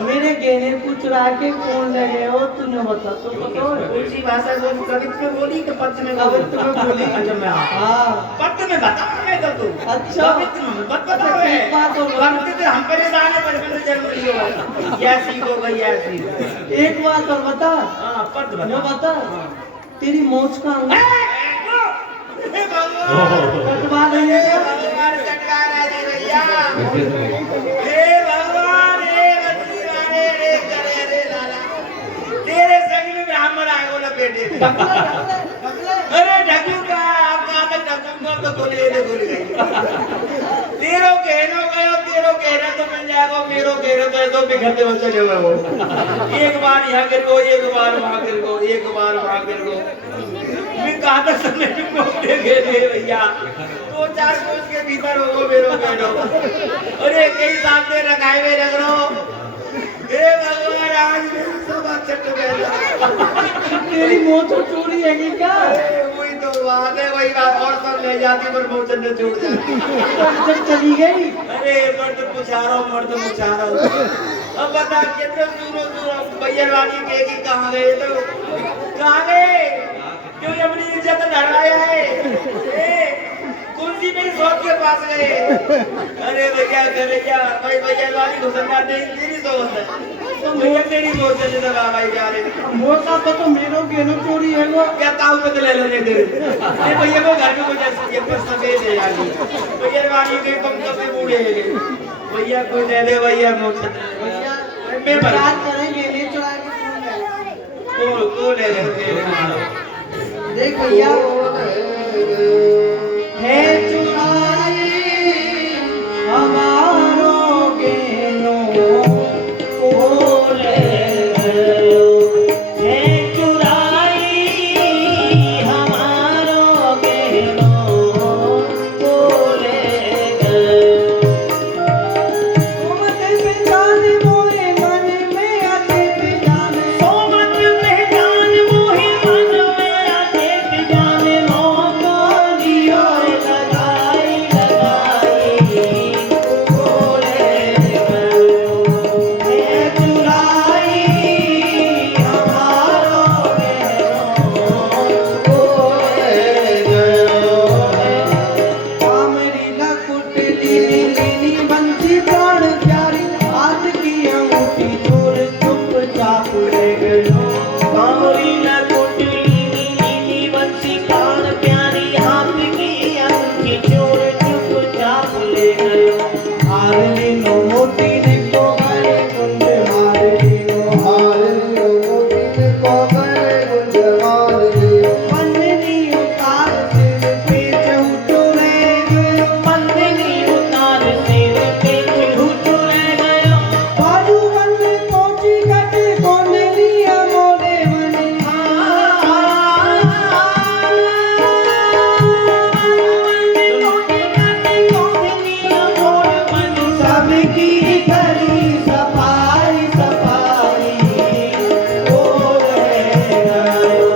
मेरे गहने को चुरा के कौन ले गए हो? तूने बता तो बताओ। उसी भाषा बोली, कवित्व में बोली कि पत्र में? कवित्व में बोली। अच्छा मैं हाँ पत्र में बता मैं तो तू। अच्छा कवित्व में मत बताओ है। एक बात और बता। कवित्व हम परेशान है, बचपन से जन्म लिए हो। यह सीखो भाई, यह सीखो। एक बात और बता। हाँ पत्र जो बता। बता तेरी मौज का हे भगवान, कटवा देंगे हे क्या? भगवान कटवा रहा है भैया। हे भगवान, हे बद्रीनाथ, हे करे रे लाला, तेरे संग में ब्राह्मण आए बोला बेटे। अरे ढकू का आप कहाँ तक ढकूंगा तो बोले ये भूल गई। तेरो कहनो गयो, तेरो कहना तो मिल जाएगा, मेरो कहना तो ऐसा बिखरते हुए चले हुए वो। एक बार यहाँ गिर गो, एक बार वहाँ गिर गो, एक बार वहाँ गिर गो। मैं कहाँ तक समझ में गए भैया, 2-4 कोस के भीतर होगो मेरो कहनो। अरे कई सामने रखाए हुए रख रो। हे भगवान, आज मेरे सब अच्छा तो गया। तेरी मौज तो चोरी है कि क्या? वही तो बात है, वही बात। और सब ले जाती पर मोचन ने छोड़ जाती। जब चली गई। अरे मर्द पूछा रहा हूँ, मर्द पूछा रहा हूँ। अब बता कितने दूर भैया वाली के कि कहाँ गए तो कहाँ गए क्यों अपनी इज्जत धड़ाया है कौन सी मेरी शॉप के पास गए अरे भैया भाई भैया वाली घुसना नहीं तेरी सोच है भैया तेरी सोच है जैसे भाई जा रहे मोटा तो मेरो गेनो चोरी है वो क्या ताऊ को तो ले लेने दे अरे भैया वो घर में कुछ ऐसा ये पर सफेद है यार भैया वाली के कम कम बूढ़े हैं भैया कोई दे दे भैया मुझे भैया मैं बात करेंगे ले चुरा के को ले ले देख भैया है चुराई हमारो गेनो को ले गयो है चुराई हमारो गेनो को ले गयो सोमत पहचान मोहे मन में आते जाने सोमत पहचान मोहे मन में आते जाने मौका दियो लगाई बोले गयो है चुराई हमारो बोले गयो कामरी न कुटली लीनी बंसी प्राण प्यारी हाथ की अंगूठी चोर चुपचाप ले गयो कामरी न कुटली लीनी बंसी प्राण प्यारी हाथ की अंगूठी चोर चुपचाप ले गयो हार लीनो मोती ने को गए कुंड हार लीनो मोती को गए गुंज मार लियो पन्नी उतार सिर पे चहुटो रह गयो पन्नी उतार सिर पे चहुटो रह गयो बाजू बन पहुंची कटे कौन लिया मोरे मन सबकी करी सफाई सफाई बोल गयो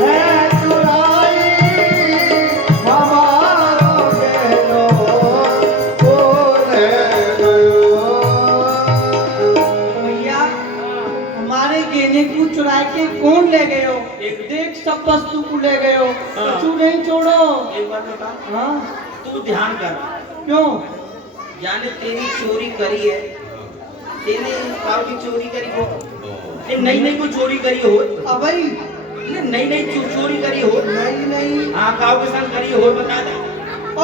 है चुराई हमारो गेनो बोले गयो भैया हमारे गेने को चुरा के कौन ले गयो देख सब वस्तु को ले गयो कछु नहीं छोड़ो एक बात बता हाँ तू ध्यान कर क्यों जाने तेरी चोरी करी है तेने काव की चोरी करी हो ये नई नई को चोरी करी हो अबई ये नई नई चोरी करी हो नहीं नहीं हाँ काव के साथ करी हो बता दे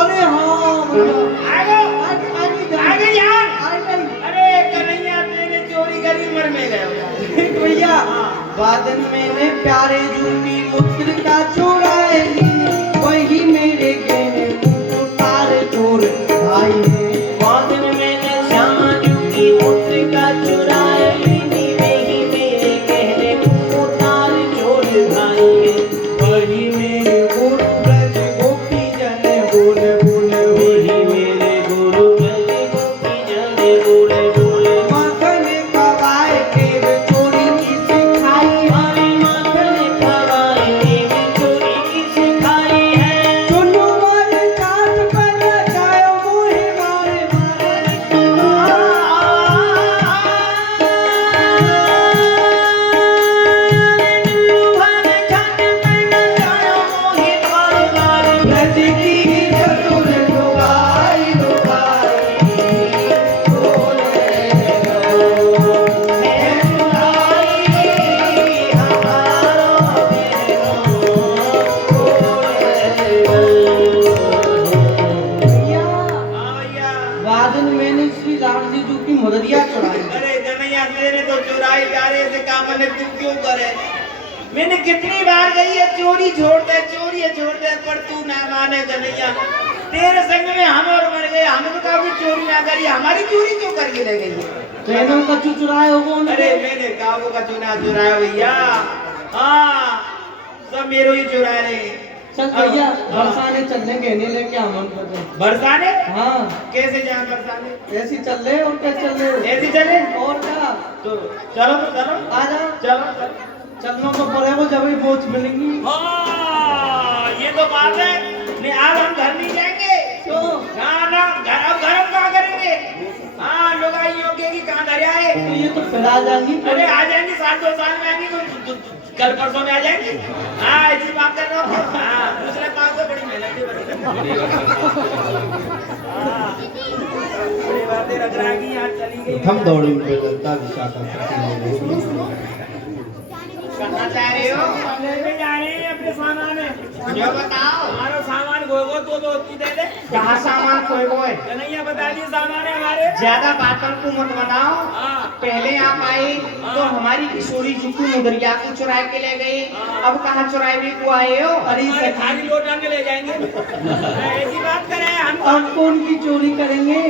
अरे हाँ भैया आगो आगे आगे यार आगे अरे कन्हैया तेने चोरी करी मर में गया देख भैया बादन मैंने प्यारे जूती मुद्रिका चुराए ली वही मेरे गहने को तार चोर भाई है बादन मैंने श्यामा जूती मुद्रिका चुराए ली वही मेरे गहने को तार चोर भाई है वही मेरे गुरु ब्रज गोपी जन बोल बोल वही मेरे गुरु ब्रज गोपी जन बोल बोल माखन कवाए के चोरी की सिखाई हमारी माखन कवाए के चोरी की सिखाई है चुनु मारे काट पर जायो मोहे मारे मारे ब्रज की चतुर लुगाई लुगाई बोले गयो है चुराई हमारो गेनो बोले गयो हाँ भैया वादन मैंने श्री राम जी जो की मदरिया चढ़ाई अरे कन्हैया तेरे तो चुराई जा रहे थे काम ने तू क्यों करे मैंने कितनी बार गई है चोरी छोड़ दे पर तू ना माने कन्हैया तेरे संग में हम और मर गए हमने तो कभी चोरी ना करी हमारी चोरी क्यों करके ले गई है ट्रेनों का चुराए हो वो अरे मैंने काबू का चुना चुराया भैया हाँ सब मेरो ही चुरा रहे हैं चल भैया बरसाने चलने गहने लेके आमन कर दे बरसाने हाँ कैसे जाए बरसाने ऐसी चल ले और क्या चल ले ऐसे चले और क्या तो चलो आ जा चलो चलना तो पड़ेगा जब ही पहुंच मिलेंगी हाँ ये तो बात है नहीं आज हम घर नहीं जाएंगे क्यों ना ना घर अब घर हम क्या करेंगे हाँ लुगाइयों के की कहाँ धरिया है? तो ये तो फिर आ जाएंगी। अरे आ जाएंगी, 7-2 साल में आएंगी, कल परसों में आ जाएंगी। हाँ ऐसी बात कर रहे हो। हाँ दूसरे पास तो बड़ी मेहनत है, बड़ी बातें रख रहा कि यहाँ चली गई। प्रथम दौड़ी में जनता विशाखा कहाँ जा रहे हो? लेके जा रहे हैं अपने सामान। जो बताओ हमारा सामान गोगो तो उतनी दे दे। कहाँ सामान कोई है? कन्हैया बता दिए सामान है हमारे। ज्यादा बातों को मत बनाओ। हाँ। पहले आप आए तो हमारी किशोरी जुकू मुदरिया को चुरा के ले गए। अब कहाँ चुराए को आए हो? अरे हमारे थाली लौटा के ले जाएंगे। ऐसी बात करें हम। अब कौन की चोरी करेंगे?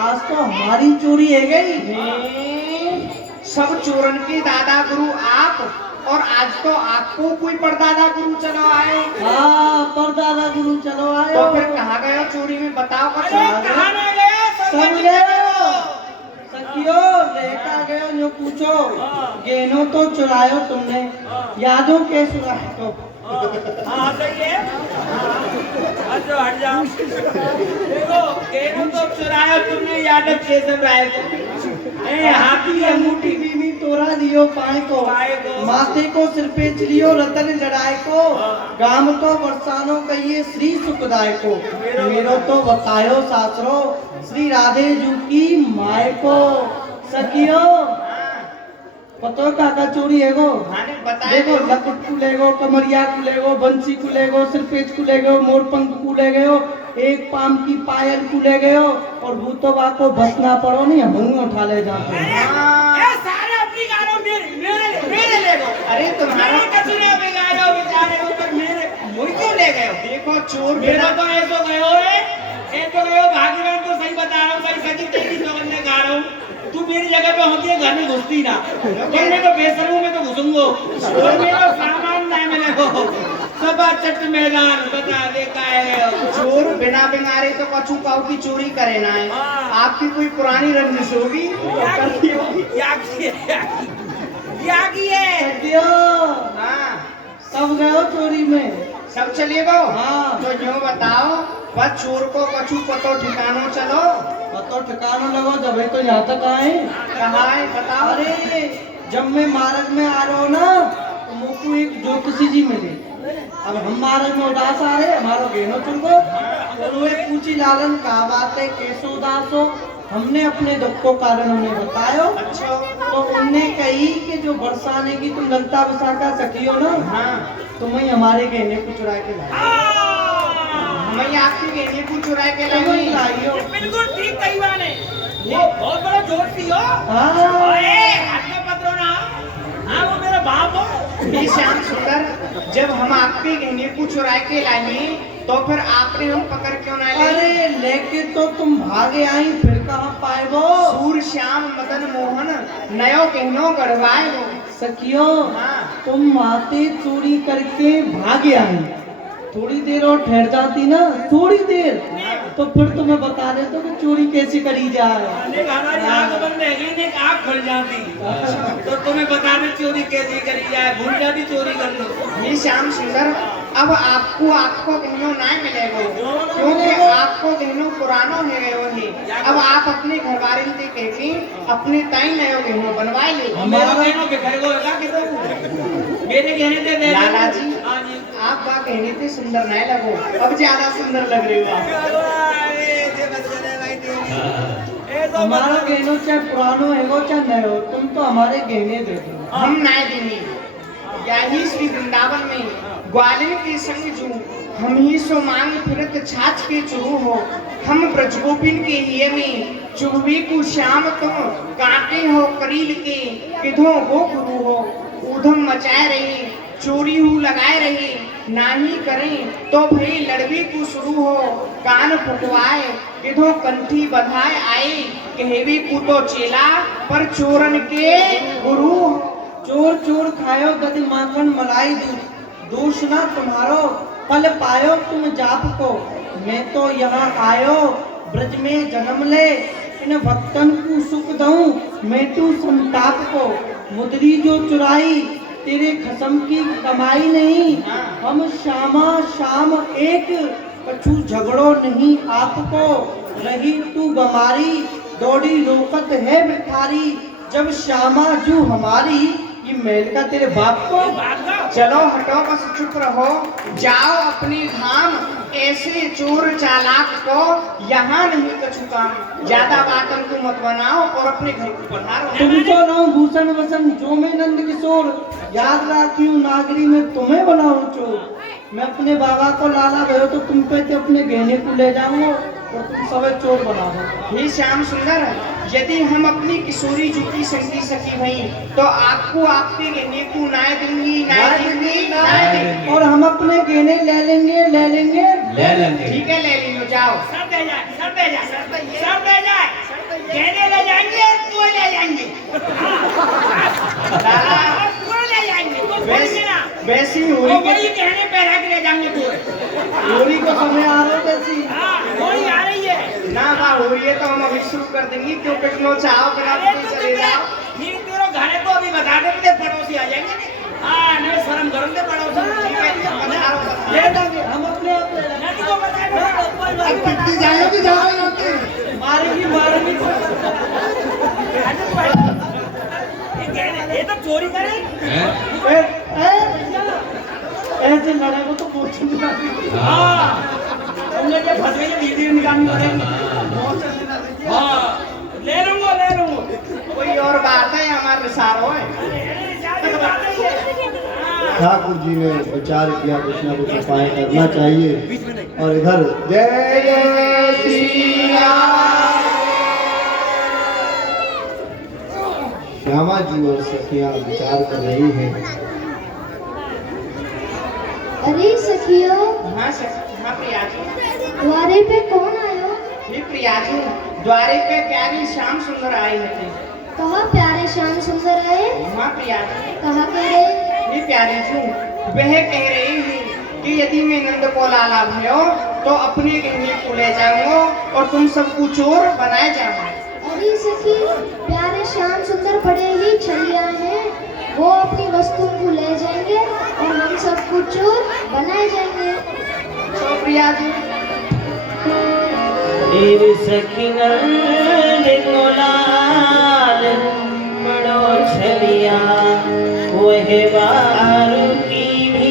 आज तो हमारी चोरी है गई। सब चोरन के दादा गुरु आप, और आज तो आपको कोई परदादा गुरु चलो आए। हाँ परदादा गुरु चलो आए। तो फिर कहाँ गए हो चोरी में? बताओ अरे कहाँ कहाँ ना गए? सब गए सखियो, लेटा गए जो पूछो। गेनो तो चुरायो तुमने, यादों के चुराए तो। हाँ सही है। अच्छा हट जाओ। देखो गेनों तो चुराया तुमने, यादव कैसे राय को। हाथी अंगूठी बीवी तोरा दियो पाए को, माथे को सिर पे लियो रतन जड़ाए को, गाम तो बरसानो कहिए श्री सुखदाय को, मेरो तो बतायो सासरो श्री राधे जू की माए को। सखियो पतो काका चोरी है गो। देखो लकुट को ले गो, कमरिया को ले गो, बंसी को ले गो, सिरपेच को ले गो, मोरपंख को ले गयो, एक पाम की पायल को ले गयो, और भूतोबा को बसना पड़ो नहीं, हम उठा ले जाते हैं। ये सारे अपनी गाड़ों मेरे ले गो। अरे तुम्हारा कचरे में गाड़ो बेचारे ऊपर मेरे मुझे क्यों ले गए? देखो चोर मेरा तो ऐसो गयो है, ऐसो गयो भागीवान तो सही बता रहा हूँ, सही सची तेरी सोगन में गा रहा हूँ। तू मेरी जगह पे होती है घर में घुसती ना, मैं तो बेसरू में तो घुसूंगो, और मेरा सामान नहीं मिलेगो। सबा चट मैदान बता दे का है। चोर बिना बिंगारे तो कछु काऊ की चोरी करे ना है। आपकी कोई पुरानी रंजिश होगी? की है। सखियो हाँ सब गयो चोरी में। सब चलिए गो। हाँ। तो यूँ बताओ बस चोर को कछु पतो ठिकानो चलो। तो ठिकाना लगो जब तो यहाँ तक आए। कहाँ है बताओ। अरे जब मैं मार्ग में आ रहा हूँ ना, तो मुझको एक ज्योतिषी जी मिले। अब हम मार्ग में उदास आ रहे, हमारा गेनो चुनको, तो वो पूछी लालन का बात है कैसो उदास हो। हमने अपने दुख को कारण उन्हें बतायो। अच्छा तो उनने कही कि जो बरसाने की तुम ललता विशाखा सखी हो ना, हाँ तुम्हें हमारे गहने को चुरा के लाए। मैं आपके गहने को चुरा के तुम्हें लाई। लाइयो। बिल्कुल ठीक कही बाने। वो बहुत बड़ा जोशी हो। हाँ अरे हाथ में पत्रो ना। हाँ वो मेरा बाप हो। ये श्याम सुंदर, जब हम आपके गहने को चुरा के लाए तो फिर आपने हम पकड़ क्यों ना लिए? अरे लेके तो तुम भागे आई, फिर कहाँ पाए वो? सूर श्याम मदन मोहन नयो गहनो गढ़वाए हो। सखियो हाँ। तुम माते चोरी करके भागे आई, थोड़ी देर और ठहर जाती ना, थोड़ी देर, तो फिर तुम्हें बता देता कि चोरी कैसे करी जाए। हमारी आंख बंद है, नहीं आंख खुल जाती, तो तुम्हें बता दे चोरी कैसे करी जाए, भूल जाती चोरी कर लो। ये श्याम सुंदर, अब आपको गहनो ना मिलेगा, क्योंकि आपको गहनो पुरानो है गयो है। अब आप अपने घर वाले से कहती अपने ताई नयो गहनो बनवाए ले। मेरा गहनो बिखर गया किधर? मेरे गहने दे दे लाला जी, हाँ जी। आप बा कहने से सुंदर नहीं लगो, अब ज्यादा सुंदर लग रही हो आप। हमारा गहनो चाहे पुरानो है वो चाहे नयो, तुम तो हमारे गहने दे दो। हम नहीं देंगे। यही श्री वृंदावन में ग्वालिन के संग जो हम ही सो मांग फिरत छाछ के चुरू हो, हम ब्रजगोपिन के लिए में चुहवी को श्याम तुम काटे हो करील के किधो वो गुरु हो, ऊधम मचाए रहे चोरी हु लगाए रहे, नाही करें तो भई लड़वी को शुरू हो, कान फुटवाए किधो कंठी बधाए आए, कहवी को तो चेला पर चोरन के गुरु। चोर चोर खायो गद माखन मलाई दूध, दोष ना तुम्हारो पल पायो तुम जाप को। मैं तो यहाँ आयो ब्रज में जन्म ले, इन भक्तन को सुख दूं मैं तू संताप को। मुदरी जो चुराई तेरे खसम की कमाई नहीं, हम शामा शाम एक कछु झगड़ो नहीं आपको। रही तू गमारी दौड़ी रोकत है भिखारी, जब श्यामा जू हमारी, ये मेल का तेरे बाप को। चलो हटो, बस चुप रहो, जाओ अपनी धाम। ऐसे चोर चालाक को यहाँ नहीं कछु काम। ज्यादा बात हमको मत बनाओ और अपने घर को पधारो। तुम तो नाम भूषण वसन जो में नंद किशोर, याद रखियो नागरी में तुम्हें बनाऊं चोर। मैं अपने बाबा को लाला गयो तो तुम पे ते अपने गहने को ले जाऊंगा और तुम सब चोर बना दो। हे श्याम सुंदर, यदि हम अपनी किशोरी जुटी संगी सकी भई तो आपको आपके गहने को नाय देंगी, नाय देंगी, नाय देंगी। और हम अपने गहने ले लेंगे, ले लेंगे, ले लेंगे। ठीक है, ले लियो, जाओ। सब दे जाए, सब दे जाए, सब दे जाए, कहने ले जाएंगे, तू ले जाएंगे, लाला, तू ले जाएंगे, तू बोलेंगे ना, वैसी वो हुई बड़ी कहने पे रख ले जाएंगे तू। होली को समय आ रहा जैसी। हाँ, वही आ रही है। ना ना हो रही है तो हम अभी शुरू कर देंगे। क्यों कितनो चाहो बिना अरे पूछे तू चले चुप रह, जाओ। फिर तेरे घरे को अभी बता दे, तेरे पड़ोसी आ जाएंगे ना। हाँ, नहीं शर्म करो ते पड़ोसी। ठीक है, पधारो, ले जाएंगे हम अपने आप ले जाएंगे। नदी को बता दे, कोई बात अब कितनी जाएगी जाओ यहाँ पे। मारेगी मारेगी नहीं। ये तो चोरी करे। ऐसे लड़े को तो पूछ हाँ, तुमने ये फंस गई, वीडियो निकालनी पड़ेगी। हाँ, ले लूंगा, ले लूंगा। कोई और बात है, हमारे सारो है। शादी बात है ये। हाँ। ठाकुर जी ने विचार किया कुछ ना कुछ उपाय करना चाहिए। और इधर जय जय श्री राम। श्यामा जी और सखियां विचार कर रही हैं। अरे सखियो, हाँ हाँ प्रियाजी। द्वारे पे कौन आयो? हे प्रियाजी, द्वारे पे प्यारी श्याम सुंदर आए थे। कहा प्यारे श्याम सुंदर आए? हाँ प्रियाजी। कहा कह रहे? ये प्यारी जी, वह कह रही है कि यदि मैं नंद को लाला भयो तो अपने गहने को ले जाऊंगा और तुम सबको चोर बनाए जाऊंगा। अरे सखी, प्यारे श्याम सुंदर बड़े ही छलिया हैं, वो अपनी वस्तु को ले जाएंगे और हम सबको चोर बनाए जाएंगे। तो प्रियाजी, बड़ो छलिया वह बारू की भी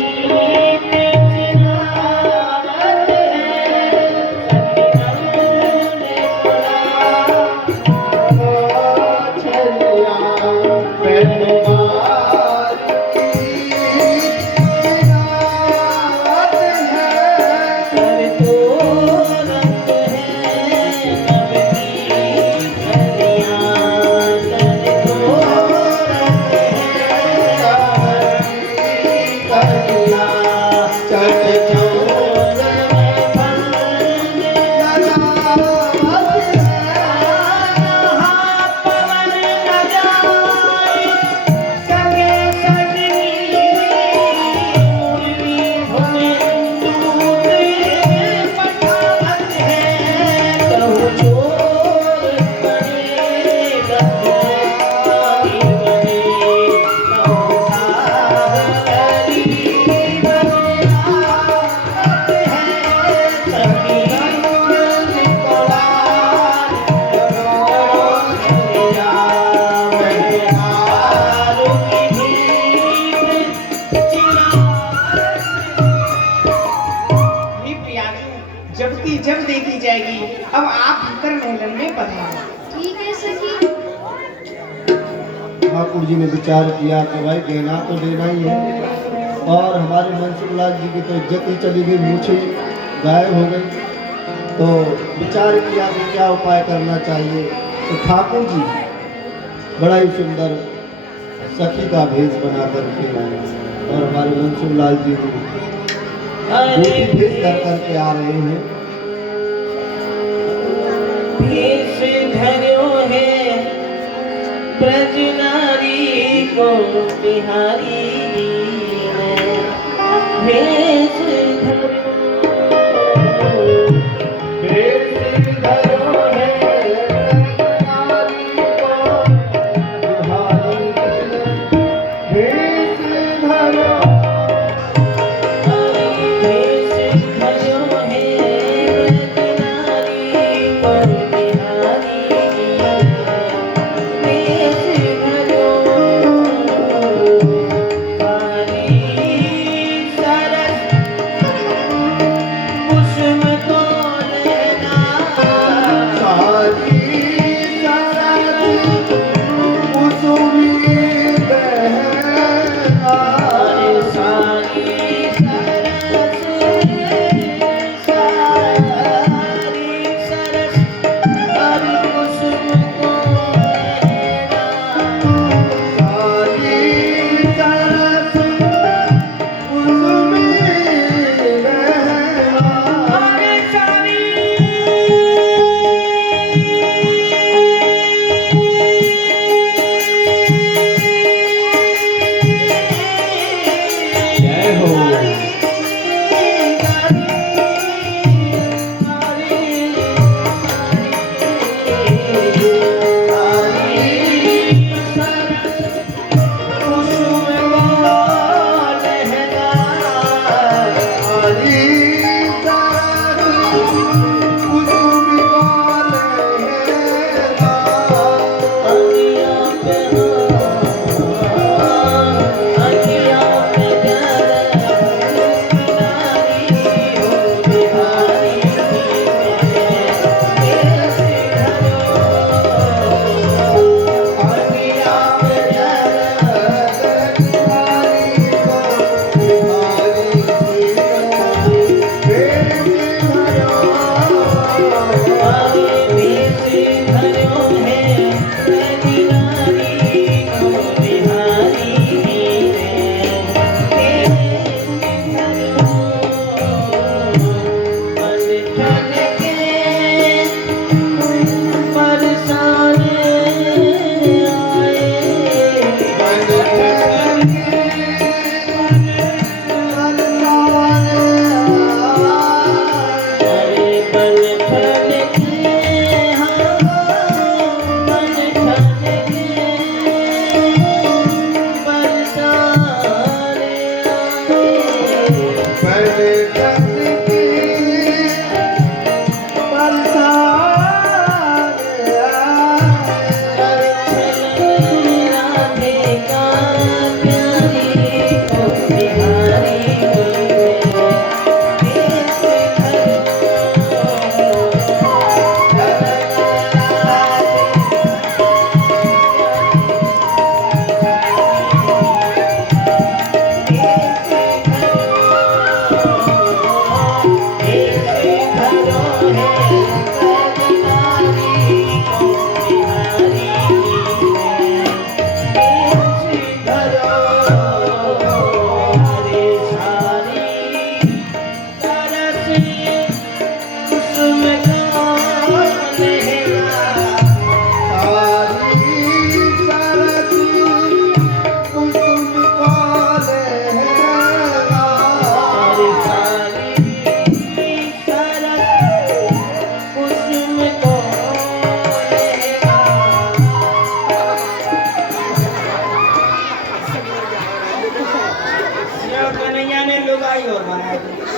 जबकि जब देखी जाएगी। अब आप भीतर महलन में पधारो। ठीक है सखी। ठाकुर जी ने विचार किया कि भाई गहना तो देना ही है और हमारे मनसुखलाल जी की तो इज्जत ही चली गई, मूछे गायब हो गई। तो विचार किया कि क्या उपाय करना चाहिए। तो ठाकुर जी बड़ा ही सुंदर सखी का भेष बना करके और हमारे मनसुखलाल जी को बूटी भेष कर करके आ रहे हैं। भेष धर्यो है ब्रज नारी को बिहारी है, भेष धर्यो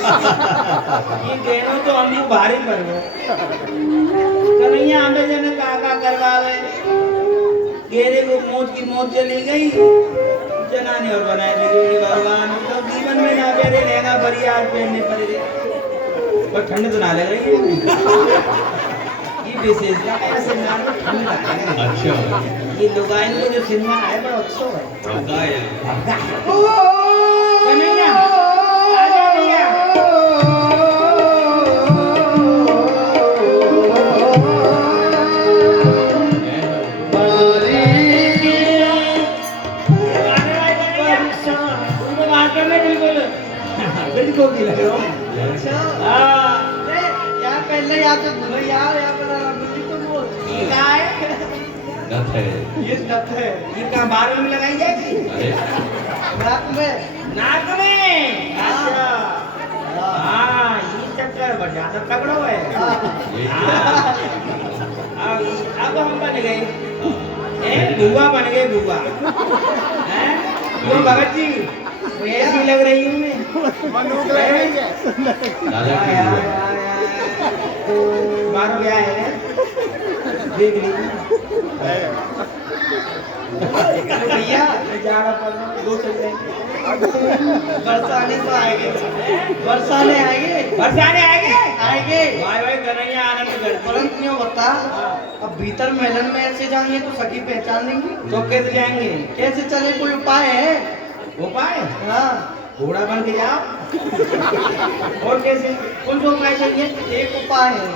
ये गहनों तो हमको भारी पड़ गए। कन्हैया हमें जने काका करवावे, गेरे को मौत की मौत चली गई, जनाने और बनाए लगे भगवान। तो जीवन में ना पहले लहंगा बढ़िया पहनने पड़ेगा, और ठंड तो ना लग रही है। ये विशेषता है सिंगार में, ठंड लगता है। अच्छा ये लुगाइन को जो सिंगार है बड़ा अच्छा है। कन्हैया आजा भैया। बिल्कुल भी लग रहा हूँ। या पहले या तो भैया या फिर मुझे तो बोल ये क्या है? नथ है। ये नथ है ये कहाँ बालों में लगाई जाएगी? अरे नाक में। नाक में। अच्छा। हाँ, ये चक्कर बढ़ जाता तगड़ा है। ये अब हम बन गए, बुआ बन गए बुआ। क्यों भगत जी, ऐसी लग रही हूँ मैं। दादा की बारो क्या है? देख लीजिए। भैया जा रहा पर दो चल जाएंगे। बरसाने तो आएंगे, बरसाने आएंगे, बरसाने आएंगे। आएंगे। भाई भाई कन्हैया आनंद कर। परंतु क्यों बता, अब भीतर महलन में ऐसे जाएंगे तो सखी पहचान लेंगी। तो कैसे जाएंगे? कैसे चले, कोई उपाय है? उपाय? हाँ घोड़ा बन के जाओ। और कैसे? कौन सा उपाय चाहिए? एक उपाय है,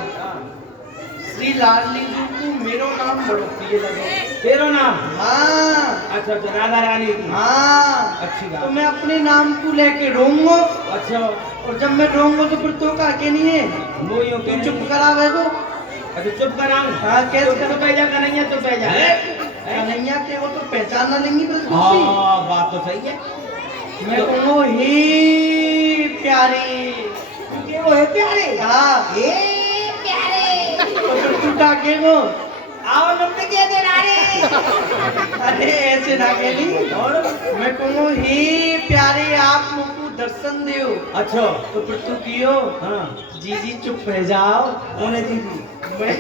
श्री लाडली जी को मेरो नाम बड़ो प्रिय लगे। तेरा नाम? हाँ अच्छा अच्छा, राधा रानी की। हाँ, अच्छी तो बात। मैं अपने नाम को लेके रोऊंगा, अच्छा, और जब मैं रोऊंगा तो फिर तो का के नहीं है, मोइयों तू के चुप करावे को। अच्छा चुप कराऊं? हाँ, कैसे चुप पह जा कन्हैया, चुप पह जा। कन्हैया के वो तो पहचान ना लेंगी बिल्कुल भी। हाँ, बात तो सही है। मैं कहूँगा हे प्यारी, ये वो है प्यारे। हाँ ए प्यारे। तो फिर तू डाके को, आओ लंबे के दे नारे। अरे ऐसे ना कहली। और मैं कहूँगा हे प्यारे आप मुझको दर्शन दियो, अच्छा, तो फिर तू कियो हाँ, जी जी चुप रह जाओ। उन्हें दीदी। मैं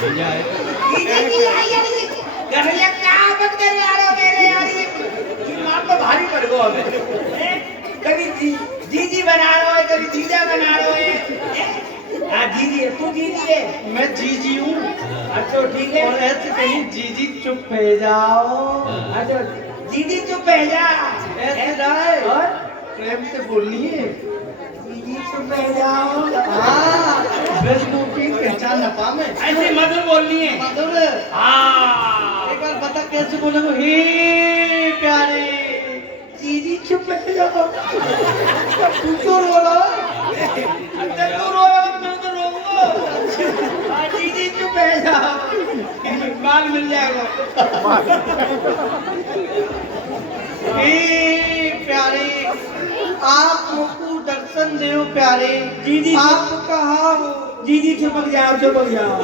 भैया है। कन्हैया क्या बात कर रहे हो मेरे यार? ये नाम तो भारी पड़ गो हमें। कभी जीजी बना रहे हो, कभी जीजा बना रहे हो। हाँ जीजी है, तू जीजी है। मैं जी जी हूँ, अच्छा ठीक है। और ऐसे कहीं जी जी चुप रह जाओ। अच्छा जीजी चुप है जा। ऐसे राय और प्रेम से बोलनी है। जीजी चुप है जाओ। हाँ, वैष्णो की पहचान न पा मैं। ऐसे मधुर बोलनी है। मधुर, हाँ, एक बार बता कैसे बोलोगे? हे प्यारे, जीजी चुप है जाओ। तू क्यों रो रहा? अच्छा तू रोएगा तो मैं तो रोऊंगा। हाँ, जीजी चुप है जाओ, माल मिल जाएगा। हे प्यारे आप मुझको दर्शन दो प्यारे। जीजी आप कहाँ हो? जीजी चुपक जाओ, चुपक जाओ।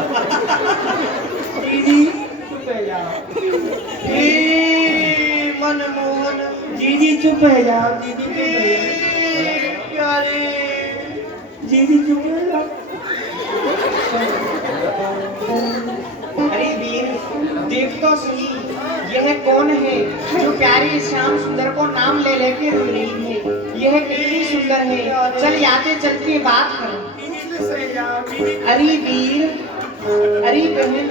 जीजी चुप है जाओ। हे मनमोहन, जीजी चुप है जाओ। जीजी चुप है हे प्यारे, जाओ। जीजी चुप है जाओ। अरे वीर, देख तो सही, यह कौन है जो प्यारे श्याम सुंदर को नाम ले लेके रो रही है? यह कितनी सुंदर है, चल आते चल के बात करो। अरे वीर, अरे बहन,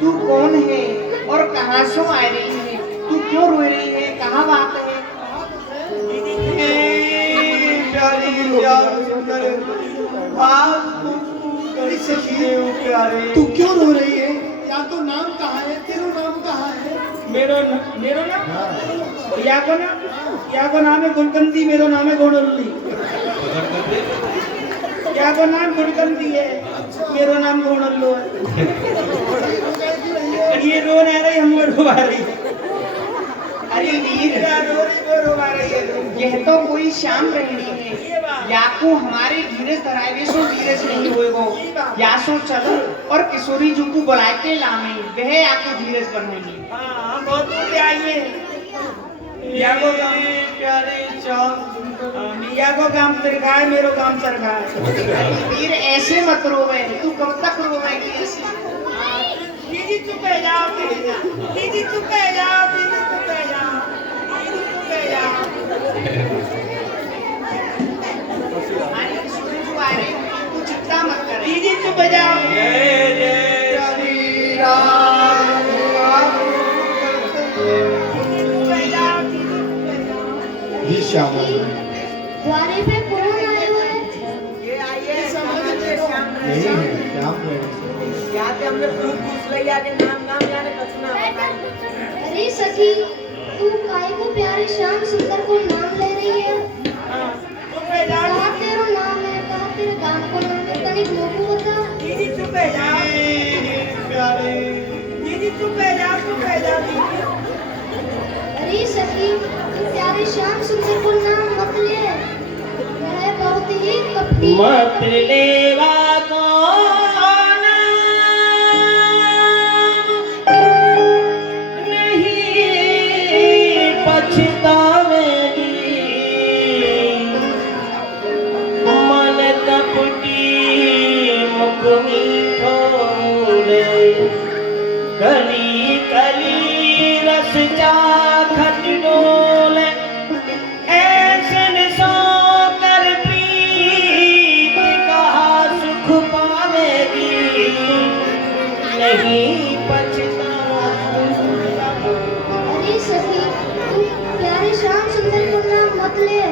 तू कौन है और कहाँ से आ रही है? तू क्यों रो रही है? कहाँ बात है? हे प्यारी श्याम सुंदर, आप मुझको दर्शन दो प्यारे। तू क्यों रो रही है? या तो नाम कहाँ है? तेरा नाम कहाँ है? मेरो नाम या को नाम है गुलकंदी, मेरो नाम है गोडल्ली। या को नाम गुलकंदी है, मेरो नाम गोडल्लो है। ये रो नहीं रही, हम रोवा रही। अरे वीर, रो रोवा रही है। यह तो कोई श्याम रहनी है। या को हमारे धीरज धरावे सो धीरज नहीं होएगो। या सो चलो और किशोरी जी को बुलाए के लामे, वह आके धीरज बनाएंगे। हाँ बहुत दूर आइए। या को काम प्यारे श्याम सुंदर मिया को काम सरखा है, मेरो काम सरखा है। वीर ऐसे मत रोवे, तू कब तक रोवेगी ऐसे? दीदी चुप है जाओ, दीदी चुप है जाओ, दीदी चुप है जाओ, दीदी चुप है जाओ। अरे सूरज आ रही, तू चिंता मत कर। दीदी चुप है जाओ। श्री राम ही श्याम द्वारे पे कौन आए हुए हैं? ये आइए श्याम यही है श्याम यहाँ पे हमने खूब पूछ लिया कि नाम नाम यानी कछुना अरे सखी, तू काहे को प्यारे श्याम सुंदर को नाम ले रही है? चुप है जाओ, कहा तेरा नाम है, कहा तेरे गांव को नाम है, तनिक मोको बता। दीदी चुप है जाओ, प्यारे दीदी चुप है जाओ, चुप है जाओ दीदी। अरे सखी, तू प्यारे श्याम सुंदर को नाम मत ले, वह बहुत ही कपटी है। मत लेवा को नहीं पछतावेगी, मन कपटी मुख मीठो बोले, कली कली रस चाखत डोले, ऐसे सो कर प्रीत कहा सुख पावेगी, नहीं अरे सखी, तू प्यारे श्याम सुंदर को नाम मत ले,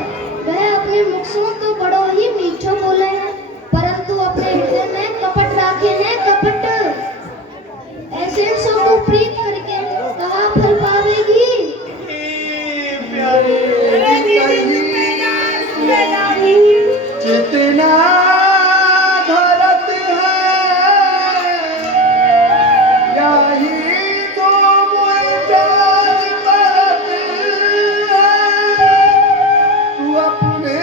वह अपने मुख से तो बड़ो ही मीठो बोले हैं, परंतु अपने हृदय में कपट राखे हैं, कपट। ऐसे सो को प्रीत करके कहाँ फल पावेगी? जितना धरत है यही तो मुझाज परत है, तू अपने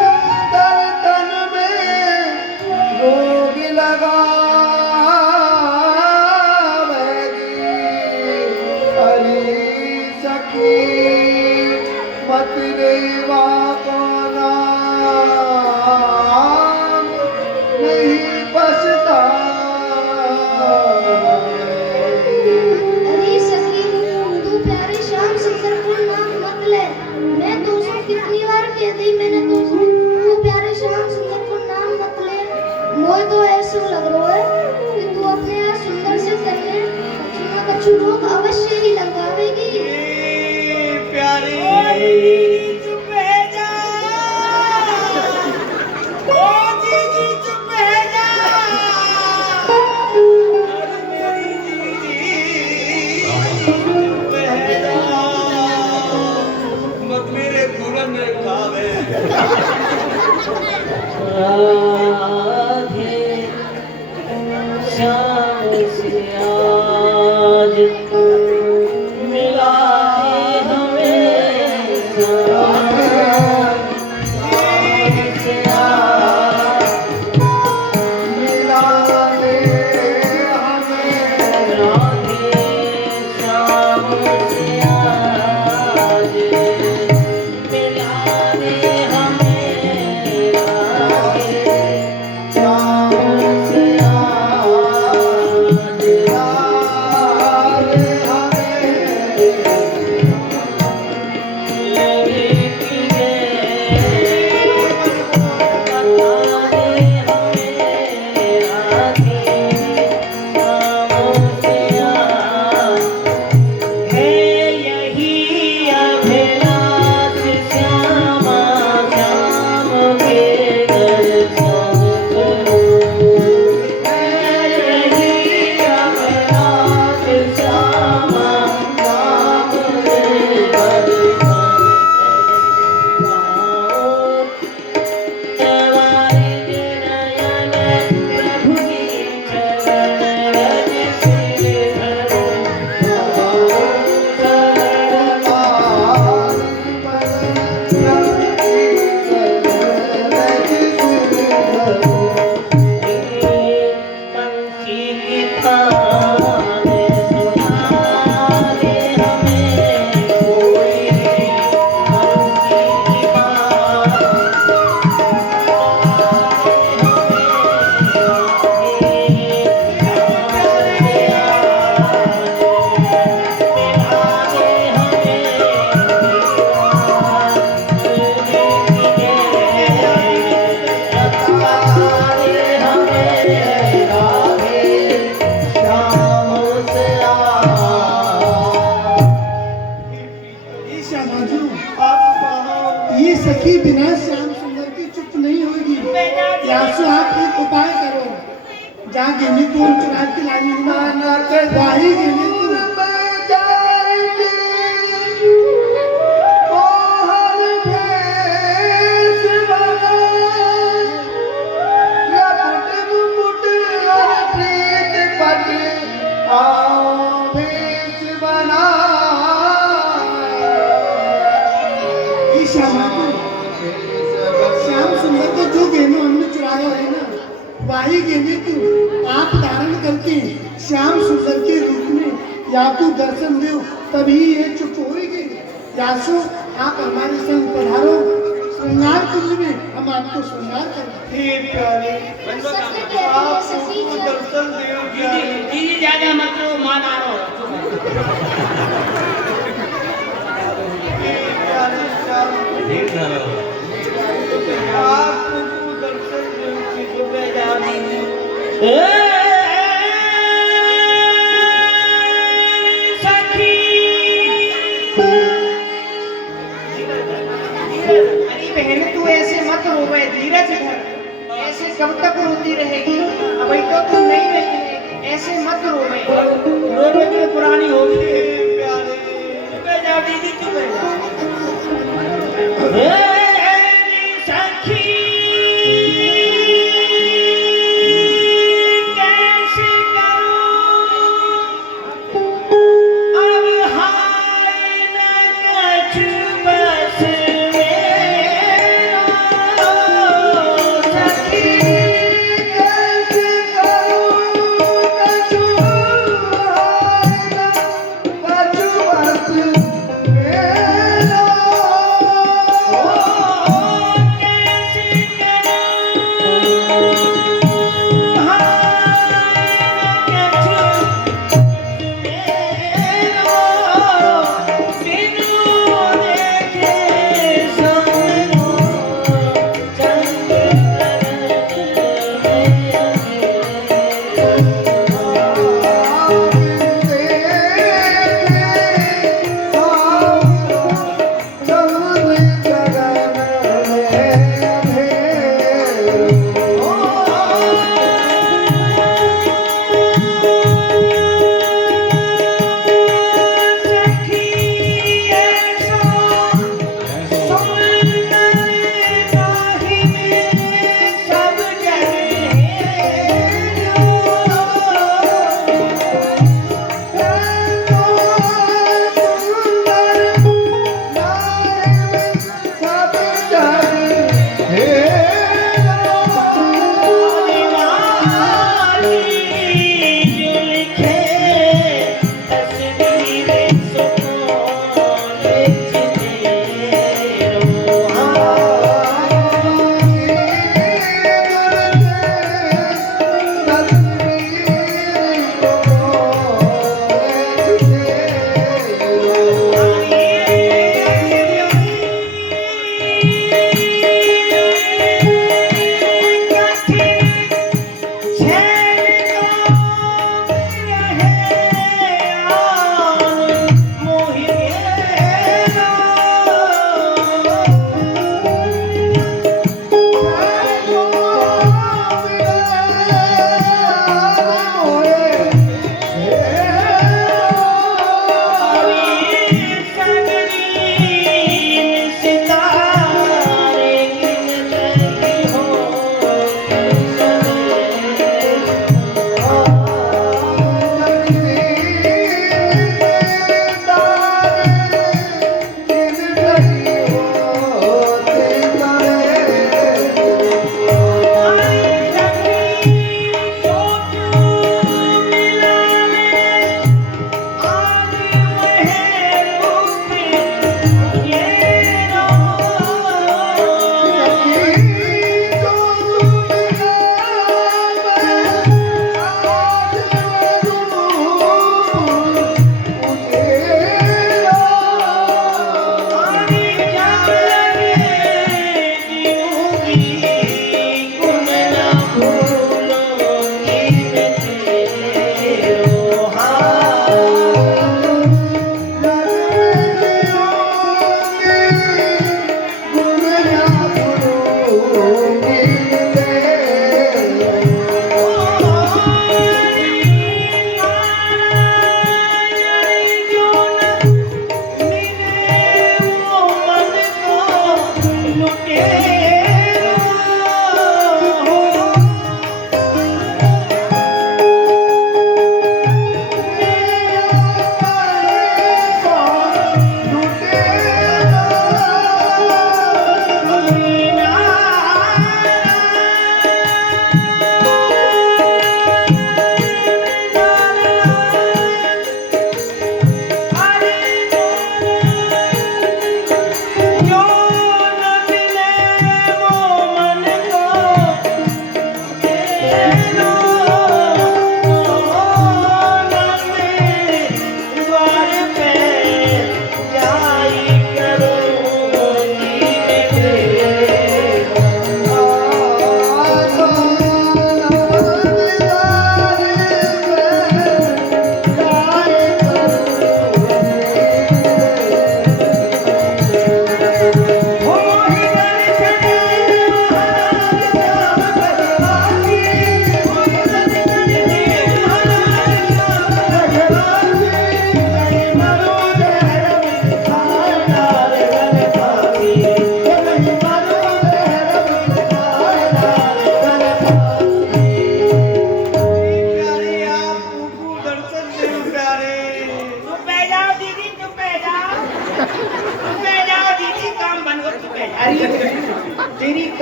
सुंदर तन में रोग लगावेगी। अरे सखी मत देवा को नाम नहीं बसता। अरे सखी, तू प्यारे श्याम सुंदर को नाम मत ले, मैं दोस्तों कितनी बार कह दी मैंने दोस्तों, तू प्यारे श्याम सुंदर को नाम मत ले। मुझे तो ऐसा लग रहा है कि तू अपने यहाँ सुंदर से करने कछु ना कछु रोग अवश्य ही लगावेगी। दीदी चुप है जाओ, ओ दीदी चुप है जाओ, अरे मेरी दीदी चुप है जाओ, मत मेरे दुल्हन खावे। राधे श्याम से आज मिला है हमें श्याम से आज मिला दे हमें राधे श्याम से आज मिला दे हमें राधे श्याम से आज हे सखी बिना श्याम सुंदर की चुप नहीं होगी। यासु आप एक उपाय करो, जा गेने को चुरा के लाई वाही गेने को श्याम सुंदर को जो गेनो हमने चुराया है ना, वाही गेने को आप धारण करके श्याम सुंदर के रूप में याकू दर्शन दो, तभी ये चुप होगी। यासो आप हमारे संग पधारो, श्रृंगार कुंज में हम आपको श्रृंगार करें। हे प्यारे सत्य कहती है सखी जब दर्शन देव प्यारे। दीदी ज्यादा मत रो, मान आ रहा देख ना रहो अरे बहन तू ऐसे मत रो, धीरज धर। ऐसे कब तक रोती रहेगी? अभी तो तू नहीं रहती, ऐसे मत रो। रोने के लिए पुरानी होगी। चुप है जाओ दीदी, चुप है जाओ।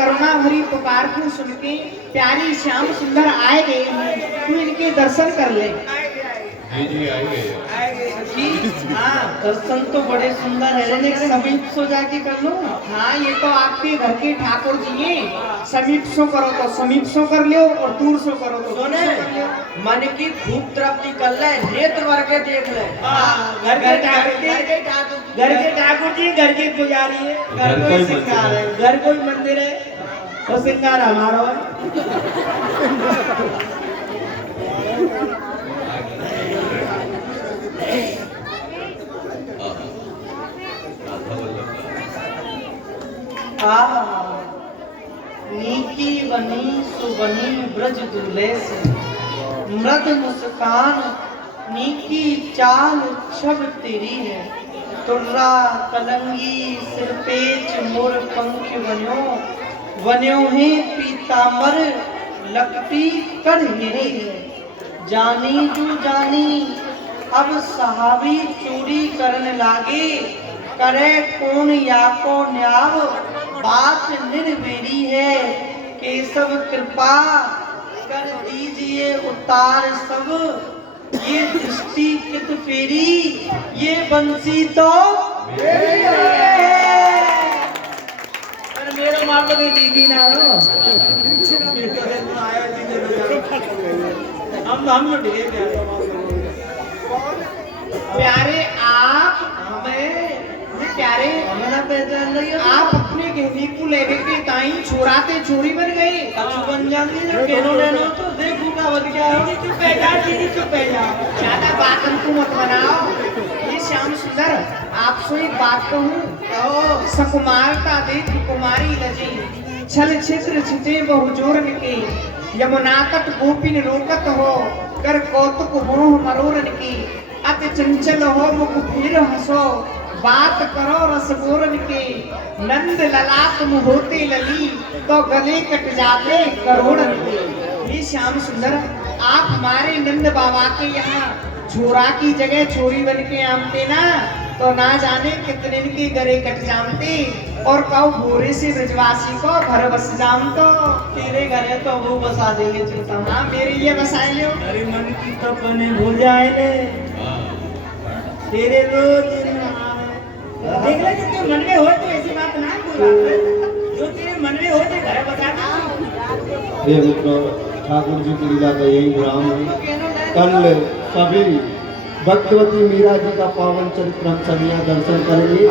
करुणा भरी पुकार को सुन के प्यारी श्याम सुंदर आए गए हैं, तू इनके दर्शन कर ले। जी जी आएंगे। हाँ दर्शन तो बड़े सुंदर है, लेकिन समीप सो जाके कर लो। हाँ ये तो आपके घर के ठाकुर जी हैं, समीप सो करो तो समीप सो कर लियो और दूर सो करो तो दूर सुने सो कर लियो। मन की खूब तृप्ति कर ले, नेत्र भर के देख ले। घर के ठाकुर जी, घर के पुजारी है, घर कोई कोई श्रृंगार है। घर कोई मंदिर है और श्रृंगार हमारा है। नीकी बनी सुबनी ब्रज दूल्हे से, मृद मुस्कान नीकी चाल छब तेरी है। तुर्रा कलंगी सिर पेच मोर पंख बन्यो, बन्यो है पीतांबर लकटी कर हिरी है। जानी जू जानी अब सहाबी चोरी करने लागे, करे कौन या को न्याव बात निर्वेरी है। केशव कृपा कर दीजिए उतार सब, ये दृष्टि कित फेरी, ये बंसी तो मेरी है। पर मेरा माँ तो नहीं दीदी ना हो, हम लोग प्यारे आप हमें प्यारे हमारा पहचान रही हो आप अपने गहने को लेने के ताई छोराते चोरी बन गए। कछु बन जाएंगे जब केनो लेनो तो देखूंगा बन गया हो। चुप है जा दीदी, चुप है जा, ज्यादा बात हमको मत बनाओ। ये श्याम सुंदर आपसे एक बात कहूँ, सकुमारता देख कुमारी लजी, छल छिद्र छिटे बहु जोरन के, यमुना तट गोपिन रोकत हो, कर कौतुक मोह मरोरन की, अति चंचल हो मुख फिर हंसो, बात करो रस गोरन के, नंद ललाट मुँह होते लली, तो गले कट जाते करोड़न के। ये श्याम सुंदर आप हमारे नंद बाबा के यहाँ छोरा की जगह छोरी बन के आमते ना, तो ना जाने कितने के गले कट जामते, और कहो भोरे से ब्रजवासी को घर बस जाम तो तेरे घर है तो वो बसा देंगे चिंता मत। हाँ मेरे ये बसाए लो। अरे मन की तो बने भूल जाए ले, तेरे रोज देख ले जो तेरे मन में हो तो ऐसी बात ना कोई बात है। जो तेरे मन में हो तो घर बता दे। ये मित्रों ठाकुर जी की लीला का यही विराम है। कल सभी भक्तवती मीरा जी का पावन चरित्र हम सभी यहाँ दर्शन करेंगे।